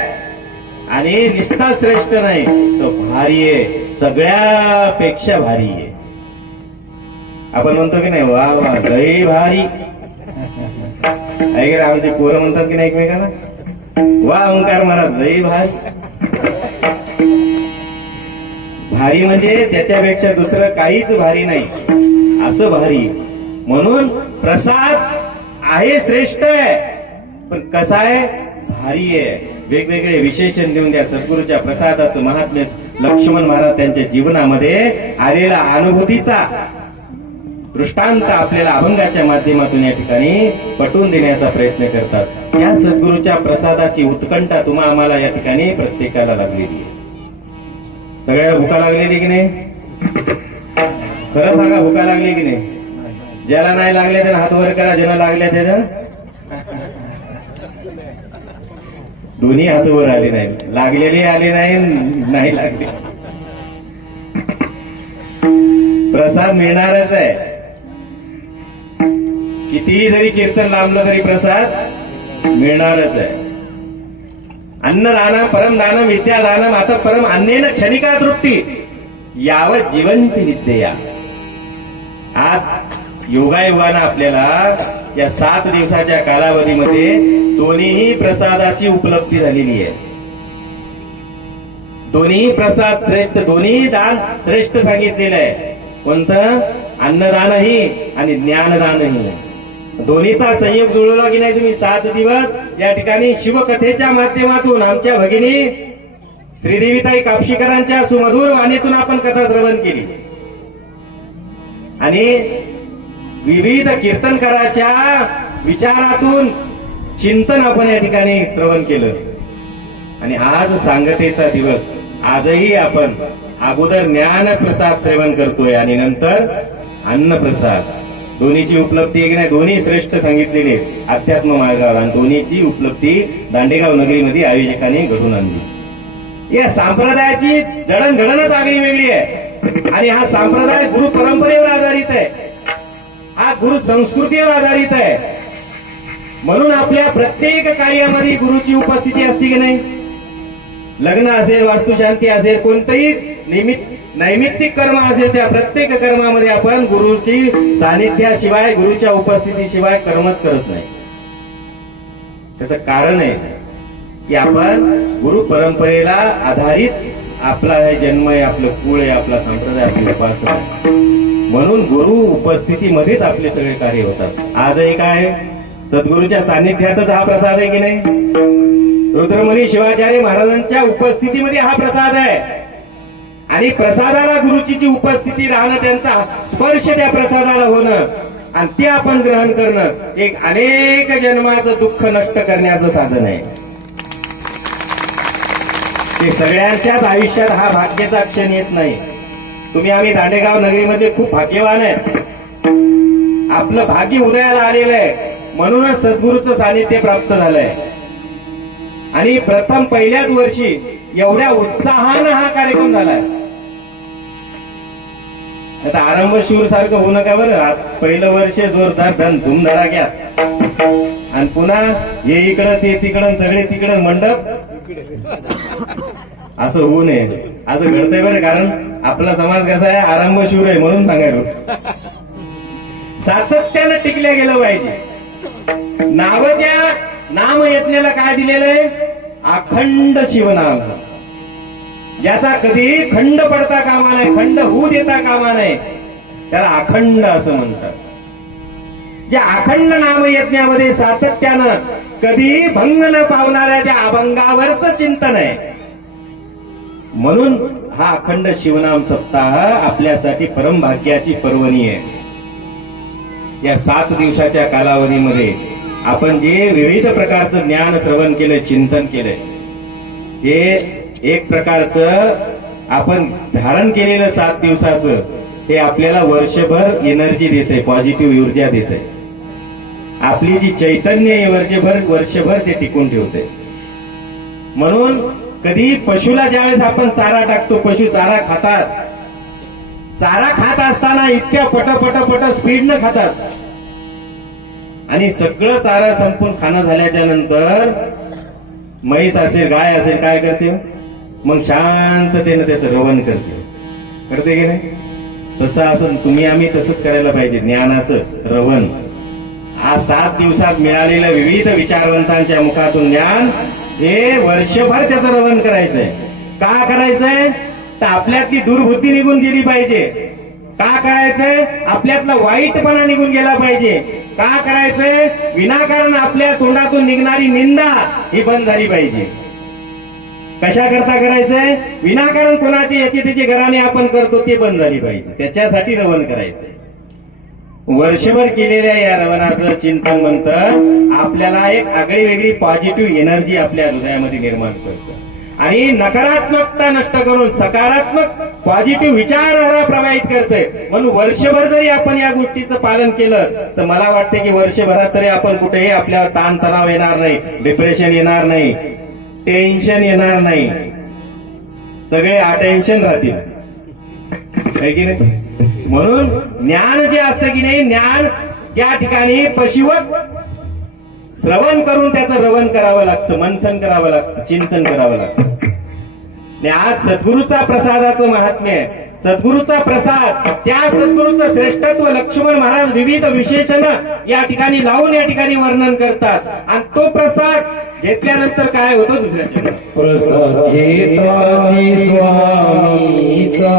आणि निस्ता श्रेष्ठ नाही, तो भारी आहे, सगळ्यापेक्षा भारी आहे. आपण म्हणतो की नाही, वा वा लई भारी. ऐका आमचे पोरं म्हणतात की नाही एकमेकांना, वा ओंकार महाराज लई भारी. भारी म्हणजे त्याच्यापेक्षा दुसरं काहीच भारी नाही, असं भारी. म्हणून प्रसाद आहे, श्रेष्ठ आहे, पण कसा आहे? भारी आहे. वेगवेगळे विशेषण देऊन त्या सद्गुरूच्या प्रसादाचं महात्म्य लक्ष्मण महाराज त्यांच्या जीवनामध्ये आलेला अनुभूतीचा दृष्टांत आपल्याला अभंगाच्या माध्यमातून या ठिकाणी पटवून देण्याचा प्रयत्न करतात. या सद्गुरूच्या प्रसादाची उत्कंठा तुम्हा आम्हाला या ठिकाणी प्रत्येकाला लागलेली आहे. सगळ्याला भुका लागलेली की नाही? खरं सांगा, भुका लागली की नाही? ज्याला नाही लागले त्याला हात वर करा, ज्याला लागले त्याला दोन्ही हात वर आले नाही. लागलेली आली नाही, नाही लागले. प्रसाद मिळणारच आहे. कितीही जरी कीर्तन लांबलं तरी प्रसाद मिळणारच आहे. अन्नदानम परम दानम विद्यादानम आता परम अन्नेन क्षणिका तृप्ती यावत जिवंती विद्या. आज योगायोगानं आपल्याला या 7 दिवसाच्या कालावधीमध्ये दोन्हीही प्रसादाची उपलब्धी झालेली आहे. दोन्ही प्रसाद श्रेष्ठ, दोन्ही दान श्रेष्ठ सांगितलेलं आहे. कोणतं? अन्नदानही आणि ज्ञानदानही. दोन्हीचा संयोग जुळवला की नाही तुम्ही 7 दिवस या ठिकाणी शिवकथेच्या माध्यमातून आमच्या भगिनी श्रीदेवीताई कापशीकरांच्या सुमधुर वाणीतून आपण कथा श्रवण केली आणि विविध कीर्तनकाराच्या विचारातून चिंतन आपण या ठिकाणी श्रवण केलं. आणि आज सांगतेचा दिवस. आजही आपण अगोदर ज्ञान प्रसाद सेवन करतोय आणि नंतर अन्न प्रसाद. दोन्हीची उपलब्धी एक नाही, दोन्ही श्रेष्ठ सांगितलेले अध्यात्म मार्गावर आणि दोन्हीची उपलब्धी दांडेगाव नगरीमध्ये आयोजकांनी घडून आणली. या संप्रदायाची जडणघडणच आगळी वेगळी आहे आणि हा संप्रदाय गुरु परंपरेवर आधारित आहे, हा गुरु संस्कृतीवर आधारित आहे. म्हणून आपल्या प्रत्येक कार्यामध्ये गुरुची उपस्थिती असते की नाही. लग्न असेल, वास्तुशांती असेल, कोणतंही नैमित्तिक कर्म असेल, त्या प्रत्येक कर्मामध्ये आपण गुरुची सानिध्याशिवाय, गुरुच्या उपस्थितीशिवाय कर्मच करत नाही. त्याचं कारण आहे की आपण गुरु परंपरेला आधारित आपला जन्म आहे, आपलं कुळ आहे, आपला संप्रदाय, आपली उपासना आहे. म्हणून गुरु उपस्थितीमध्येच आपले सगळे कार्य होतात. आजही काय सद्गुरूच्या सानिध्यातच हा प्रसाद आहे की नाही. रुद्रमुनी शिवाचार्य महाराजांच्या उपस्थितीमध्ये हा प्रसाद आहे आणि प्रसादाला गुरुची जी उपस्थिती राहणं, त्यांचा स्पर्श त्या प्रसादाला होणं आणि ते आपण ग्रहण करणं एक अनेक जन्माचं दुःख नष्ट करण्याचं साधन आहे. ते सगळ्यांच्याच आयुष्यात हा भाग्याचा क्षण येत नाही. तुम्ही आम्ही दांडेगाव नगरीमध्ये खूप भाग्यवान आहे. आपलं भाग्य उदयाला आलेलं आहे म्हणूनच सद्गुरूचं सानिध्य प्राप्त झालंय. आणि प्रथम पहिल्याच वर्षी एवढ्या उत्साहानं हा कार्यक्रम झालाय. आता आरंभ शिवर सारखं होऊ नका बरं. आज पहिलं वर्ष जोरदार धूमधडाक्यात आणि पुन्हा हे इकडं ते तिकडं सगळे तिकडं मंडप असं होऊ नये. असं घडतंय बरं, कारण आपला समाज कसा आहे, आरंभ शिवर आहे म्हणून सांगायलो. सातत्यानं टिकल्या गेलं पाहिजे. नावाच्या नाम यज्ञाला काय दिलेलं आहे? अखंड शिवनाम. याचा कधी खंड पडता कामा नये, खंड होऊ देता कामा नये. त्याला अखंड असं म्हणतात. या अखंड नामयज्ञामध्ये सातत्यानं कधी भंग न पावणाऱ्या त्या अभंगावरच चिंतन आहे. म्हणून हा अखंड शिवनाम सप्ताह आपल्यासाठी परमभाग्याची पर्वणी आहे. या 7 दिवसाच्या कालावधीमध्ये आपण जे विविध प्रकारचं ज्ञान श्रवण केलं, चिंतन केलंय, हे एक प्रकारचं आपण धारण केलेलं 7 दिवसाचं हे आपल्याला वर्षभर एनर्जी देते, पॉझिटिव्ह ऊर्जा देते. आपली जी चैतन्य वर्षभर ते टिकून ठेवते. म्हणून कधी पशुला ज्यावेळेस आपण चारा टाकतो, पशु चारा खातात. चारा खात असताना इतक्या पट स्पीडनं खातात आणि सगळं चारा संपून खाणं झाल्याच्या नंतर म्हैस असेल, गाय असेल, काय करते? मग शांततेनं त्याचं रवण करते की नाही. तसं असं तुम्ही आम्ही तसंच करायला पाहिजे. ज्ञानाचं रवण हा 7 दिवसात मिळालेलं विविध विचारवंतांच्या मुखातून ज्ञान हे वर्षभर त्याचं रवण करायचंय. का करायचंय? तर आपल्यातली दुर्बुद्धी निघून गेली पाहिजे. का करायचंय? आपल्यातला वाईटपणा निघून गेला पाहिजे. का करायचंय? विनाकारण आपल्या तोंडातून निघणारी निंदा ही बंद झाली पाहिजे. कशा करता करायचंय? विनाकारण कोणाचे याचे त्याचे घराने आपण करतो ते बंद झाली पाहिजे. त्याच्यासाठी रवण करायचंय. वर्षभर केलेल्या या रवणाचं चिंतन म्हणतं आपल्याला एक आगळी वेगळी पॉझिटिव्ह एनर्जी आपल्या हृदयामध्ये निर्माण करतं आणि नकारात्मकता नष्ट करून सकारात्मक पॉझिटिव्ह विचारधारा प्रवाहित करते. म्हणून वर्षभर जरी आपण या गोष्टीचं पालन केलं तर मला वाटते की वर्षभरात तरी आपण कुठेही आपल्यावर ताणतणाव येणार नाही, डिप्रेशन येणार नाही, टेन्शन येणार नाही, सगळे अटेन्शन राहतील, आहे की नाही. म्हणून ज्ञान जे असतं की नाही, ज्ञान त्या ठिकाणी पशिवत श्रवण करून त्याचं रवण करावं लागतं, मंथन करावं लागतं, चिंतन करावं लागतं. आणि आज सद्गुरूचा प्रसादाचं महात्म्य आहे. सद्गुरूचा प्रसाद, त्या सद्गुरूचं श्रेष्ठत्व लक्ष्मण महाराज विविध विशेषण या ठिकाणी लावून या ठिकाणी वर्णन करतात. आणि तो प्रसाद घेतल्यानंतर काय होतं दुसऱ्याच्या प्रसाद घेताची स्वामीचा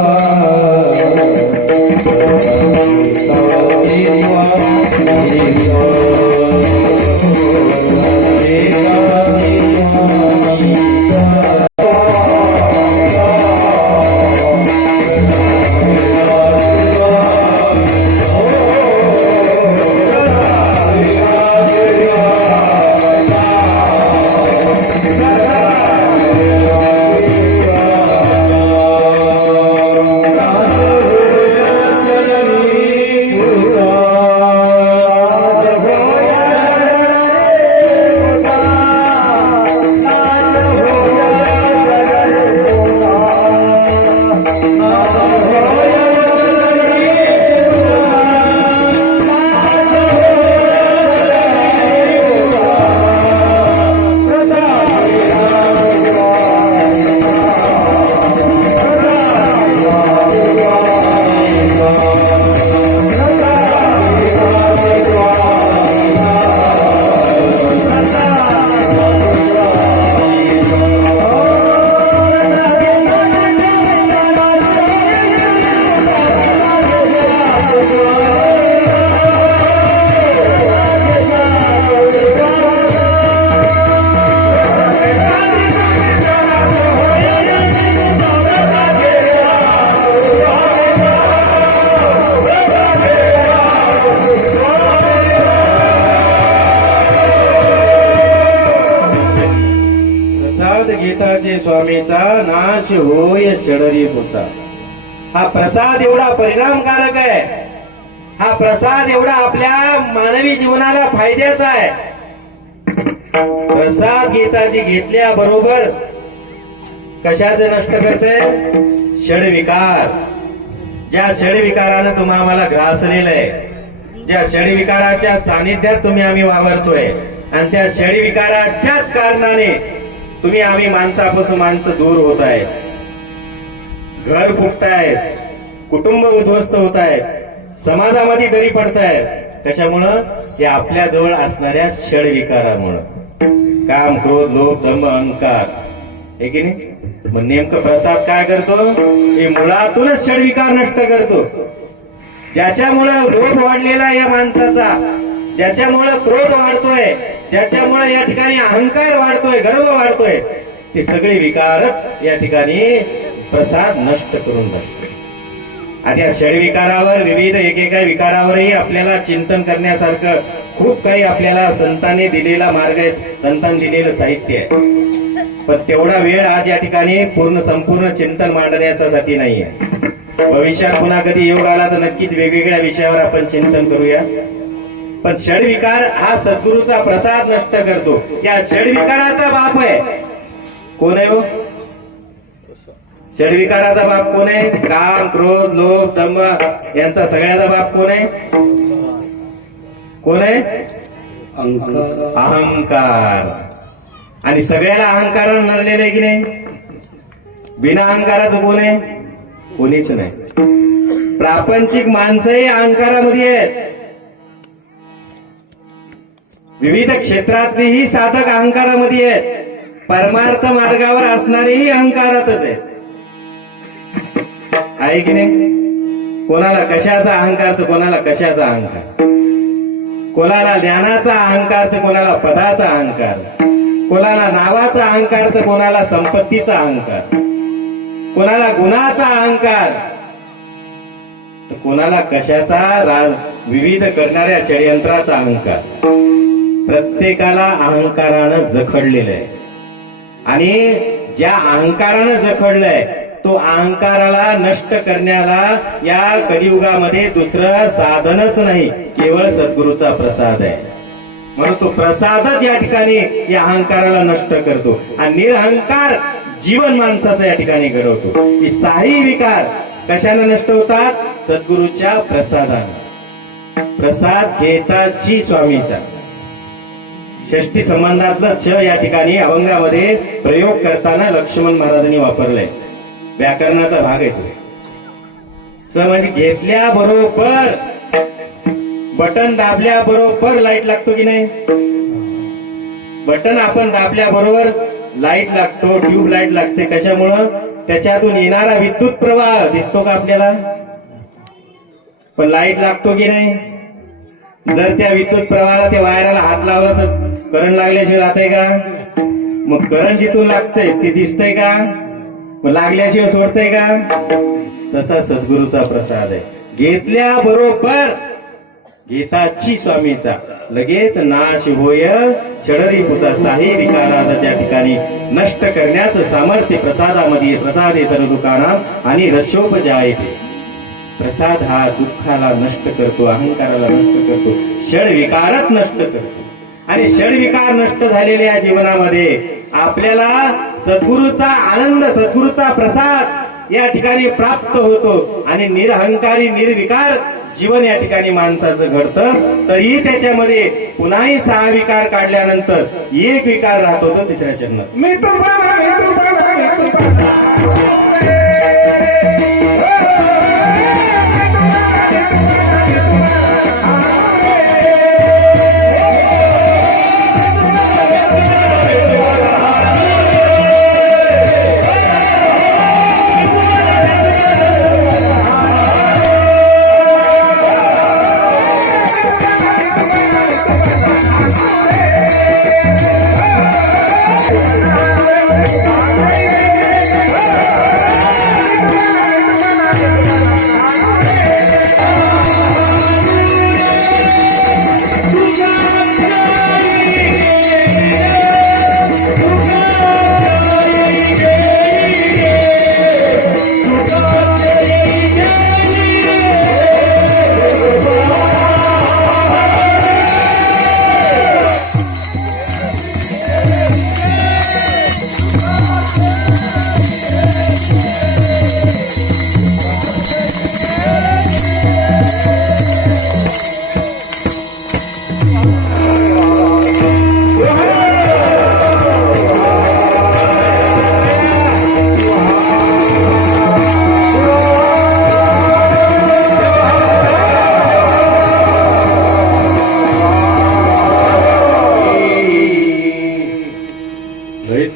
गीताचे स्वामीचा नाश होय षडरी पुसा. हा प्रसाद एवढा परिणामकारक आहे, हा प्रसाद एवढा आपल्या मानवी जीवनाला फायद्याचा आहे. प्रसाद गीताची घेतल्याबरोबर कशाचे नष्ट करते? षडविकार. ज्या षडविकारानं तुम्हा आम्हाला ग्रासलेलं आहे, ज्या षडविकाराच्या सानिध्यात तुम्ही आम्ही वावरतोय, आणि त्या षडविकाराच्याच कारणाने तुम्ही आम्ही माणसापासून माणसं दूर होत आहेत, घर फुटतायत, कुटुंब उद्ध्वस्त होत आहेत, समाजामध्ये दरी पडतायत. कशामुळं? हे आपल्या जवळ असणाऱ्या षडविकारामुळं. काम, क्रोध, लोभ, दंभ, अहंकार, हे की नाही? मग नेमकं प्रसाद काय करतो? हे मुळातूनच षडविकार नष्ट करतो. ज्याच्यामुळं लोभ वाढलेला या माणसाचा, ज्याच्यामुळं क्रोध वाढतोय, ज्याच्यामुळे या ठिकाणी अहंकार वाढतोय, गर्व वाढतोय, ते सगळे विकारच या ठिकाणी प्रसाद नष्ट करून बसतो. आणि या षडविकारावर, विविध एकेका विकारावरही आपल्याला चिंतन करण्यासारखं खूप काही आपल्याला संतांनी दिलेला मार्ग आहे, संतांनी दिलेलं साहित्य आहे. पण तेवढा वेळ आज या ठिकाणी संपूर्ण चिंतन मांडण्यासाठी नाहीये. भविष्यात पुन्हा कधी योग आला तर नक्कीच वेगवेगळ्या विषयावर आपण चिंतन करूया. पण षडविकार हा सद्गुरूचा प्रसाद नष्ट करतो. या षडविकाराचा बाप आहे कोण आहे? हो, षडविकाराचा बाप कोण आहे? काम, क्रोध, लोभ, दंभ यांचा सगळ्याचा बाप कोण आहे? कोण आहे? अहंकार. आणि सगळ्याला अहंकारानं नरलेलं आहे की नाही? बिना अहंकाराचं कोण आहे? कोणीच नाही. प्रापंचिक माणसंही अहंकारामध्ये आहेत. विविध क्षेत्रातलीही साधक अहंकारामध्ये आहेत. परमार्थ मार्गावर असणारेही अहंकारातच आहेत, आहे की नाही? कोणाला कशाचा अहंकार तर कोणाला कशाचा अहंकार, कोणाला ज्ञानाचा अहंकार तर कोणाला पदाचा अहंकार, कोणाला नावाचा अहंकार तर कोणाला संपत्तीचा अहंकार, कोणाला गुणाचा अहंकार तर कोणाला कशाचा, विविध करणाऱ्या षडयंत्राचा अहंकार. प्रत्येकाला अहंकारानं जखडलेलं आहे. आणि ज्या अहंकारानं जखडलंय तो अहंकाराला नष्ट करण्याला या कलियुगामध्ये दुसरं साधनच नाही, केवळ सद्गुरूचा प्रसाद आहे. म्हणून तो प्रसादच या ठिकाणी या अहंकाराला नष्ट करतो आणि निरहंकार जीवन माणसाचं या ठिकाणी घडवतो. ही साही विकार कशाने नष्ट होतात? सद्गुरूच्या प्रसादाने. प्रसाद घेताची स्वामीचा. षष्टी संबंधातलं छ या ठिकाणी अभंगामध्ये प्रयोग करताना लक्ष्मण महाराजांनी वापरलंय. व्याकरणाचा भाग येतो. स म्हणजे घेतल्याबरोबर, बटन दाबल्याबरोबर लाईट लागतो की नाही? बटन आपण दाबल्याबरोबर लाईट लागतो, ट्यूब लाईट लागते. कशामुळं? त्याच्यातून येणारा विद्युत प्रवाह दिसतो का आपल्याला? पण लाईट लागतो की नाही? जर त्या विद्युत प्रवाहाला त्या वायराला हात लावला तर करंट लागल्याशिवाय राहतंय का? मग करंट जिथून लागतंय ते दिसतंय का? मग लागल्याशिवाय सोडतंय का? तसा सद्गुरूचा प्रसाद आहे. घेतल्याबरोबर घेताची स्वामीचा लगेच नाश होय षडरिपुचा साही विकाराचा त्या ठिकाणी नष्ट करण्याचं सामर्थ्य प्रसादामध्ये. प्रसादे सर्व दुःखाना आणि रस्योपजायते. प्रसाद हा दुःखाला नष्ट करतो, अहंकाराला नष्ट करतो, षड विकारच नष्ट करतो. आणि षड विकार नष्ट झालेल्या जीवनामध्ये आपल्याला सद्गुरूचा आनंद, सद्गुरूचा प्रसाद या ठिकाणी प्राप्त होतो. आणि निरहंकारी निर्विकार जीवन या ठिकाणी माणसाचं घडतं. तरीही त्याच्यामध्ये पुन्हाही 6 विकार काढल्यानंतर एक विकार राहतो तो तिसऱ्या चरणात. मी तुम्हाला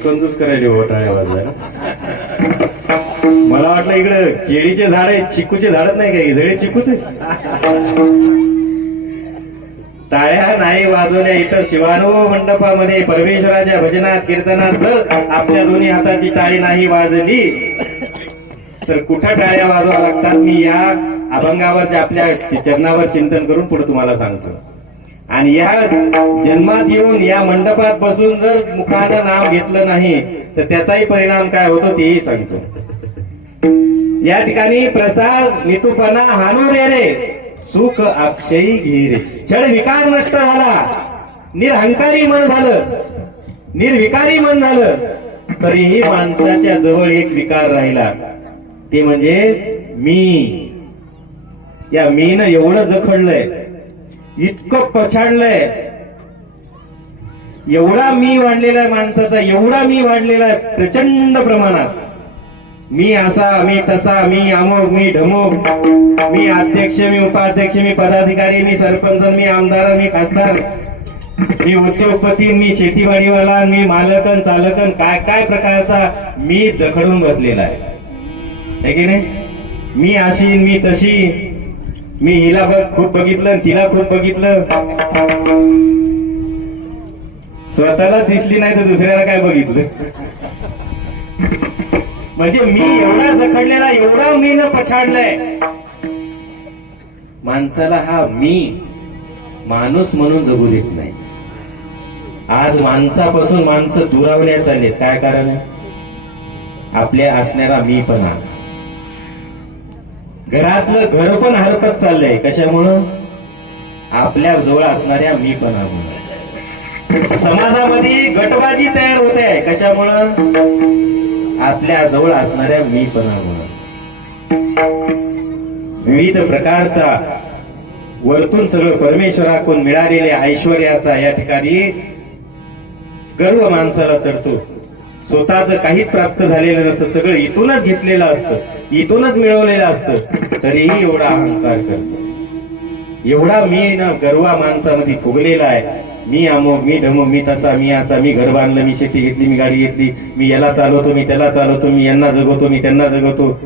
कंजूस करायचे टाळ्या वाजवायला. मला वाटलं इकडे केळीचे झाड आहे, चिकूचे झाडच नाही काही, झळे चिकूचे. टाळ्या नाही वाजवल्या इतर शिवानुभव मंडपामध्ये परमेश्वराच्या भजनात कीर्तनात जर आपल्या दोन्ही हाताची टाळी नाही वाजली तर कुठं टाळ्या वाजवा लागतात मी या अभंगावर आपल्या चरणावर चिंतन करून पुढे तुम्हाला सांगतो. आणि या जन्मात येऊन या मंडपात बसून जर मुखानं नाव घेतलं नाही तर त्याचाही परिणाम काय होतो तेही सांगतो. या ठिकाणी प्रसाद मितूपणा हानू रे सुख अक्षयी घे रे. क्षण विकार नष्ट झाला, निरहंकारी मन झालं, निर्विकारी मन झालं, तरीही माणसाच्या जवळ एक विकार राहिला, ते म्हणजे मी. या मीनं एवढं जखडलंय, इतकं पछाडलंय, एवढा मी वाढलेला आहे माणसाचा, एवढा मी वाढलेला आहे प्रचंड प्रमाणात. मी असा, मी तसा, मी अमुक, मी ढमुक, मी अध्यक्ष, मी उपाध्यक्ष, मी पदाधिकारी, मी सरपंच, मी आमदार, मी खासदार, मी उद्योगपती, मी शेतीवाडीवाला, मी मालकन चालकन, काय काय प्रकारचा मी जखडून बसलेला आहे की नाही. मी अशी, मी तशी, मी हिला खूप बघितलं, तिला खूप बघितलं, स्वतःला दिसली नाही तर दुसऱ्याला काय बघितलं. म्हणजे मी एवढा जखडलेला, एवढा मी न पछाडलाय. माणसाला हा मी माणूस म्हणून जगू देत नाही. आज माणसापासून माणसं दुरावल्या चाललेत. काय कारण आहे? आपल्या असणारा मीपणा. घरातलं घर पण हरकत चाललंय. कशामुळं? आपल्या जवळ असणाऱ्या मीपणामुळं. समाजामध्ये गटबाजी तयार होत आहे. कशामुळं? आपल्या जवळ असणाऱ्या मीपणामुळं. विविध प्रकारचा वरतून सगळं परमेश्वराकडून मिळालेल्या ऐश्वर्याचा या ठिकाणी गर्व माणसाला चढतो. स्वतःच काहीच प्राप्त झालेलं नसतं, सगळं इथूनच घेतलेलं असतं, इथूनच मिळवलेलं असतं, तरीही एवढा अहंकार करतो. एवढा मी ना गर्वा माणसामध्ये फुगलेला आहे. मी अमुक, मी ढमुक, मी तसा, मी असा, मी घर बांधलं, मी शेती घेतली, मी गाडी घेतली, मी याला चालवतो, मी त्याला चालवतो, मी यांना जगवतो, मी त्यांना जगवतो,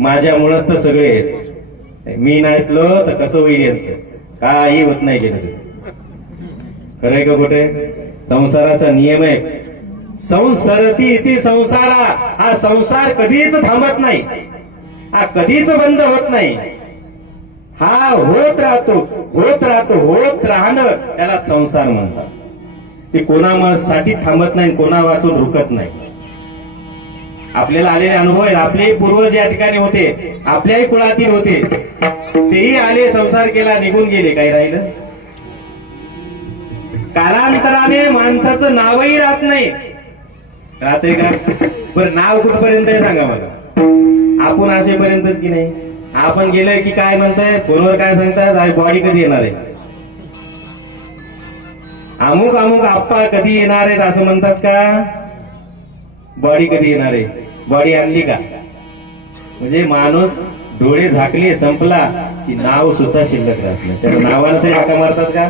माझ्यामुळंच तर सगळे आहेत. मी नसलो तर कसं होईल यांचं, काही होत नाही गेलं ते. खरंय का खोटे? संसाराचा नियम आहे, संसरती इति संसारा. हा संसार कधीच थांबत नाही, हा कधीच बंद होत नाही, हा होत राहतो, होत राहतो, होत राहणं त्याला संसार म्हणतात. ते कोणासाठी थांबत नाही, कोणा वाचून रुकत नाही. आपल्याला आलेले अनुभव आहेत. आपले पूर्वज या ठिकाणी होते, आपल्याही कुळातील होते, तेही आले, संसार केला, निघून गेले, काही राहिलं? कालांतराने माणसाचं नावही राहत नाही. राहते का? बरं नाव कुठपर्यंत आहे सांगा मला. आपण असेपर्यंतच की नाही? आपण गेलोय की काय म्हणताय, फोनवर काय सांगतात, बॉडी कधी येणार आहे, अमुक अमुक आप्पा कधी येणार आहेत असं म्हणतात का? बॉडी कधी येणार आहे? बॉडी आणली का? म्हणजे माणूस डोळे झाकले, संपला की नाव सुद्धा शिल्लक राहत नाही. त्याच्या नावाला तरी हाका मारतात का?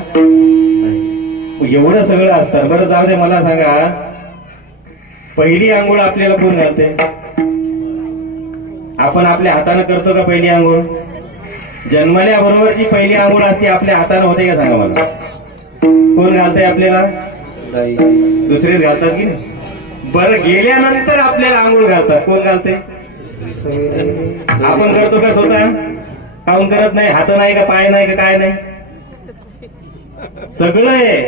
एवढं सगळं असतं. बरं जाऊ दे, मला सांगा, पहिली आंघोळ आपल्याला कोण घालते? आपण आपल्या हाताने करतो का पहिली आंघोळ? जन्मल्याबरोबरची पहिली आंघोळ असते आपल्या हाताने होते का सांगा मला? कोण घालतंय आपल्याला? दुसरेच घालतात की नाही? बरं गेल्यानंतर आपल्याला आंघोळ घालतात, कोण घालते? आपण करतो का स्वतः? काऊन करत नाही? हात नाही का, पाय नाही का, काय नाही? सगळं आहे,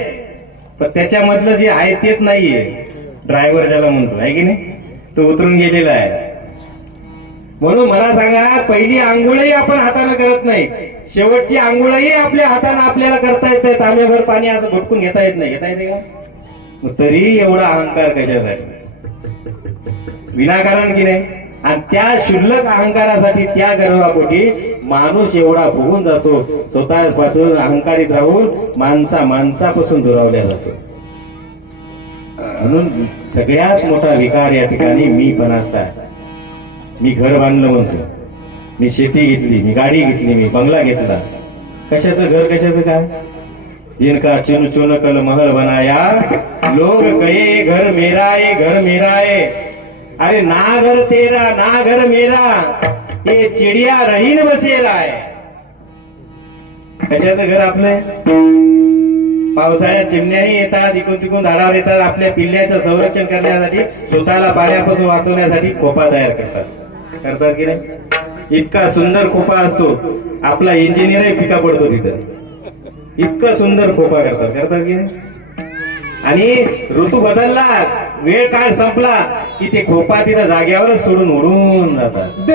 पण त्याच्यामधलं जे आहे तेच नाहीये. ड्रायव्हर ज्याला म्हणतो आहे की नाही, तो उतरून गेलेला आहे. म्हणून मला सांगा, पहिली आंघोळही आपण हाताने करत नाही, शेवटची आंघोळही आपल्या हाताने आपल्याला करता येत नाही. तांब्याभर पाणी असं घोटकून घेता येत नाही. घेता येते का? मग तरी एवढा अहंकार कशासाठी? विनाकारण की नाही? आणि त्या शुल्लक अहंकारासाठी, त्या गर्वापोटी माणूस एवढा होऊन जातो, स्वतःपासून अहंकारित राहून माणसापासून दुरावल्या जातो. म्हणून सगळ्यात मोठा विकार या ठिकाणी मीपणाचा आहे. मी घर बांधलं म्हणतो, मी शेती घेतली, मी गाडी घेतली, मी बंगला घेतला. कशाचं घर, कशाचं काय? जिनका चुन चुन कल महल बनाया, लोग कहे घर मेरा है, घर मेरा है. अरे ना घर तेरा ना घर मेरा, ये चिडिया रहीन बसेला आहे. कशाचं घर आपलं? पावसाळ्यात चिमण्याही येतात, इकून तिकून झाडावर येतात, आपल्या पिल्ल्याचं संरक्षण करण्यासाठी, स्वतःला पाण्यापासून वाचवण्यासाठी खोपा तयार करतात की नाही? इतका सुंदर खोपा असतो, आपला इंजिनियरही फिका पडतो तिथं. इतकं सुंदर खोपा करतात की नाही? आणि ऋतू बदलला, वेळ काळ संपला की ते खोपा तिथं जाग्यावरच सोडून उडून जातात.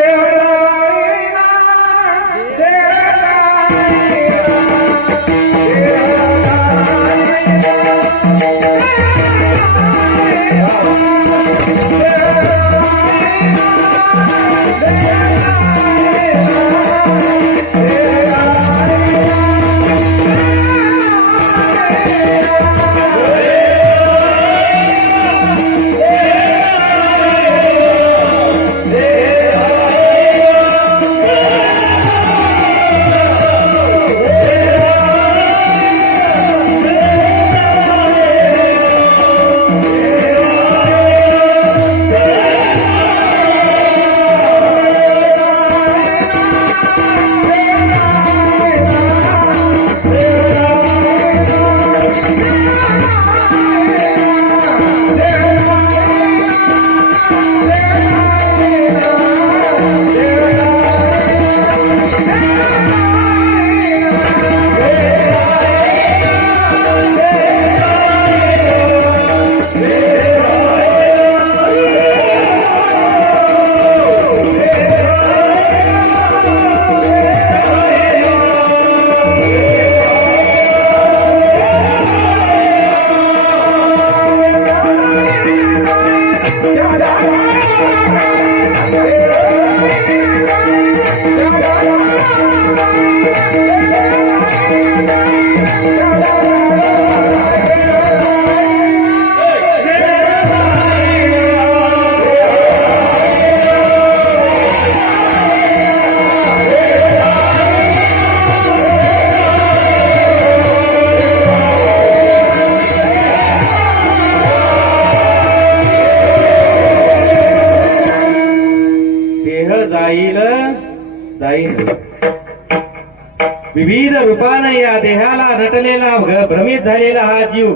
विविध रूपाने या देहाला नटलेला भ्रमित झालेला हा जीव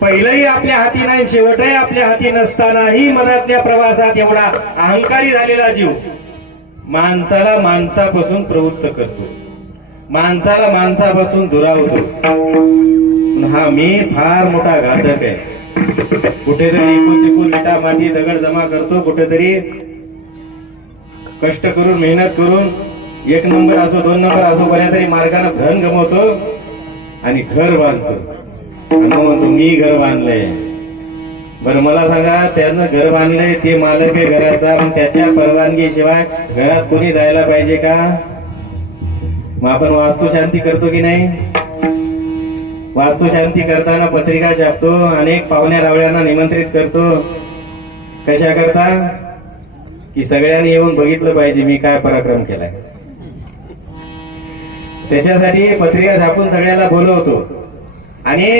पहिलंही आपल्या हाती नाही, शेवटही आपल्या हाती नसतानाही मनातल्या प्रवासात एवढा अहंकारी झालेला जीव माणसाला माणसापासून प्रवृत्त करतो, माणसाला माणसापासून दुरावतो. हा मी फार मोठा घातक आहे. कुठेतरी इकून तिकून विटा माती दगड जमा करतो, कुठेतरी कष्ट करून मेहनत करून 1 नंबर असो 2 नंबर असो बऱ्या तरी मार्गाने धन गमवतो आणि घर बांधतो. आणि मग म्हणतो मी घर बांधलंय. बरं मला सांगा, त्यानं घर बांधलंय, ते मालक आहे घराचा, पण त्याच्या परवानगीशिवाय घरात कोणी जायला पाहिजे का? मग आपण वास्तुशांती करतो की नाही? वास्तुशांती करताना पत्रिका छापतो, अनेक पाहुण्या रावळ्यांना निमंत्रित करतो. कशा करता? की सगळ्यांनी येऊन बघितलं पाहिजे मी काय पराक्रम केलाय. त्याच्यासाठी पत्रिका छापून सगळ्यांना बोलवतो आणि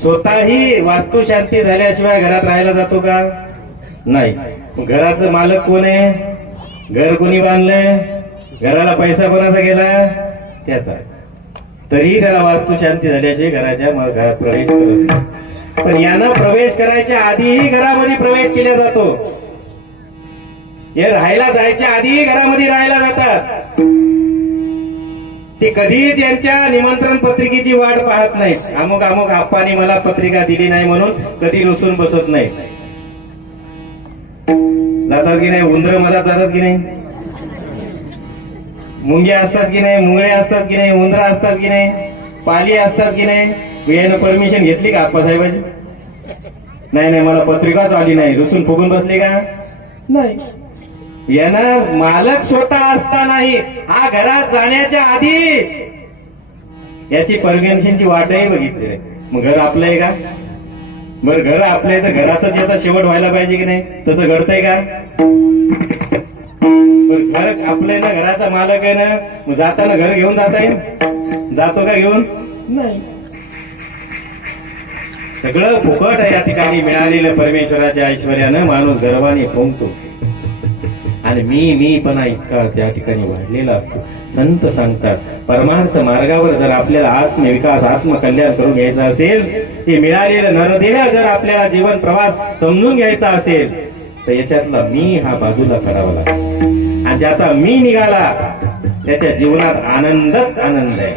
स्वतःही वास्तुशांती झाल्याशिवाय घरात राहायला जातो का? नाही. घराचं मालक कोण आहे? घर कोणी बांधलंय? घराला पैसा कोणाचा गेला? त्याचा. तरी त्याला वास्तुशांती झाल्याशिवाय घराच्या घरात प्रवेश करत नाही. पण यानं प्रवेश करायच्या आधीही घरामध्ये प्रवेश केला जातो. हे राहायला जायच्या आधीही घरामध्ये राहायला जातात. ते कधीच त्यांच्या निमंत्रण पत्रिकेची वाट पाहत नाहीत. अमुक अमुक आप्पानी मला पत्रिका दिली नाही म्हणून कधी रुसून बसत नाही. जातात की नाही? उंदरं मला जातात की नाही? मुंग्या असतात की नाही? मुंगळे असतात की नाही? उंदरं असतात की नाही? पाली असतात की नाही? यानं परमिशन घेतली का आप्पासाहेबाची? नाही नाही, मला पत्रिकाच आली नाही, रुसून फुगून बसली का? नाही. यानं मालक स्वतः असतानाही हा घरात जाण्याच्या आधीच याची परमिशनची वाटही बघितली. मग घर आपलं आहे का? बरं घर आपलं आहे तर घरातच याचा शेवट व्हायला पाहिजे की नाही? तसं घडतंय का? घर आपलं आहे ना, घराचा मालक आहे ना, मग जाताना घर घेऊन जाता येईल? जातो का घेऊन? नाही. सगळं फुकट आहे या ठिकाणी. मिळालेलं परमेश्वराच्या ऐश्वर्यानं माणूस गर्वाने फुंकतो आणि मीपणा इतका त्या ठिकाणी वाढलेला असतो. संत सांगतात, परमार्थ मार्गावर जर आपल्याला आत्मविकास आत्मकल्याण करून घ्यायचं असेल, हे मिळालेलं नरदेह जर आपल्याला जीवन प्रवास समजून घ्यायचा असेल तर याच्यातला मी हा बाजूला करावा लागतो. आणि ज्याचा मी निघाला त्याच्या जीवनात आनंदच आनंद आहे.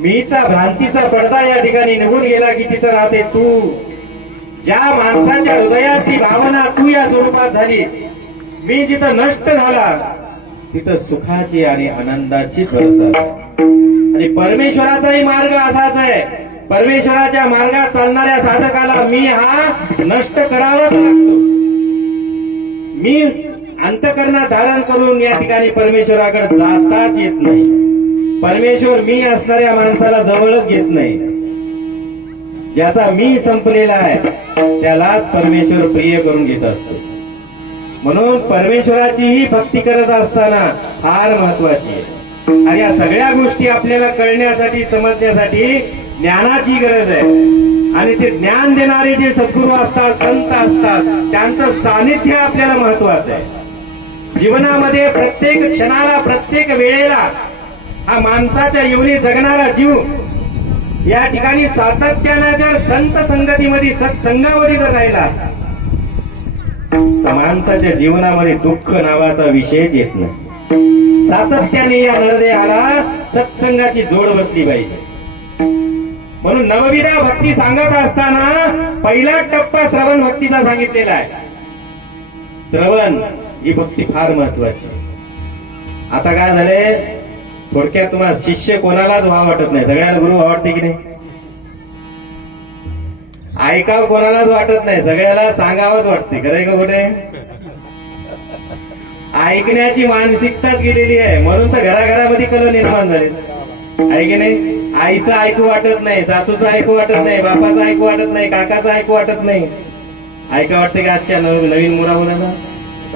मीचा भ्रांतीचा पडदा या ठिकाणी निघून गेला की तिथं राहते तू. ज्या माणसाच्या हृदयात ती भावना तू या स्वरूपात झाली, मी जिथं नष्ट झाला तिथं सुखाची आणि आनंदाची भरसा. आणि परमेश्वराचाही मार्ग असाच आहे. परमेश्वराच्या मार्गात चालणाऱ्या साधकाला मी हा नष्ट करावाच लागतो. मी अंतःकरणात धारण करून या ठिकाणी परमेश्वराकडे जाताच येत नाही. परमेश्वर मी असणाऱ्या माणसाला जवळच घेत नाही. ज्याचा मी संपलेला आहे त्यालाच परमेश्वर प्रिय करून घेत असतो. म्हणून परमेश्वराची ही भक्ती करत असताना फार महत्वाची आहे. आणि या सगळ्या गोष्टी आपल्याला कळण्यासाठी समजण्यासाठी ज्ञानाची गरज आहे. आणि ते ज्ञान देणारे जे सद्गुरू असतात, संत असतात, त्यांचं सानिध्य आपल्याला महत्वाचं आहे. जीवनामध्ये प्रत्येक क्षणाला, प्रत्येक वेळेला हा माणसाच्या जीवनी जगणारा जीव या ठिकाणी सातत्यानं जर संत संगतीमध्ये, सत्संगामध्ये जर राहिला तर माणसाच्या जीवनामध्ये दुःख नावाचा विषयच येत नाही. सातत्याने या नरदेहाला सत्संगाची जोड बसली पाहिजे. म्हणून नवविधा भक्ती सांगत असताना पहिला टप्पा श्रवण भक्तीचा सांगितलेला आहे. श्रवण ही भक्ती फार महत्वाची. आता काय झालंय, थोडक्यात तुम्हाला शिष्य कोणालाच व्हावं वाटत नाही. सगळ्याला गुरु व्हावं वाटते की नाही? ऐकावं कोणालाच वाटत नाही, सगळ्याला सांगावंच वाटते. खरंय का खोटे? ऐकण्याची मानसिकताच गेलेली आहे. म्हणून तर घराघरामध्ये कल निर्माण झाले. आहे की नाही? आईचं ऐकू वाटत नाही, सासूचं ऐकू वाटत नाही, बापाचं ऐकू वाटत नाही, काकाचं ऐकू वाटत नाही. ऐका वाटते का आजच्या नवीन मुलामुलांना?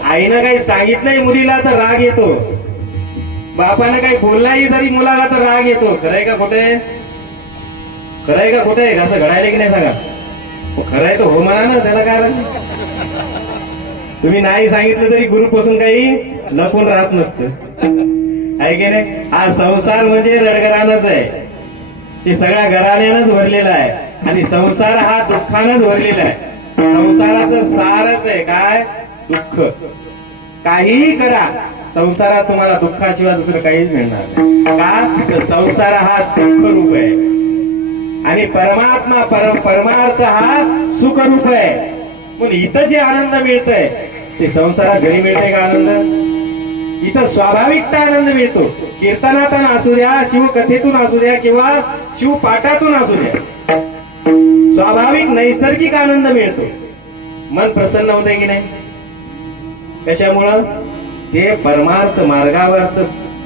आईनं काही सांगितलंय मुलीला तर राग येतो, बापानं काही बोललाही तरी मुलाला तर राग येतो. खरंय का खोटे? खरंय का खोटे? असं घडायला की नाही सांगा? खरंय तर हो म्हणा ना, त्याला काय राग? तुम्ही नाही सांगितलं तरी गुरुपासून काही लपून राहत नसतं. आहे की नाही? हा संसार म्हणजे रडगरानच आहे. ते सगळ्या घराण्यानंच भरलेला आहे. आणि संसार हा दुःखानंच भरलेला आहे. संसाराचं सारच आहे काय? दुःख. काहीही करा, संसारात तुम्हाला दुःखाशिवाय दुसरं काहीच मिळणार नाही. का? तर संसार हा दुःख रूप आहे आणि परमात्मा परमार्थ हा सुख रूप आहे. पण इथं जे आनंद मिळतंय ते संसारात घरी मिळते का आनंद? इथं स्वाभाविकता आनंद मिळतो. कीर्तनातून असू द्या, शिवकथेतून असू द्या किंवा शिवपाठातून असू द्या, स्वाभाविक नैसर्गिक आनंद मिळतो. मन प्रसन्न होते की नाही? कशामुळं? ते परमार्थ मार्गावरच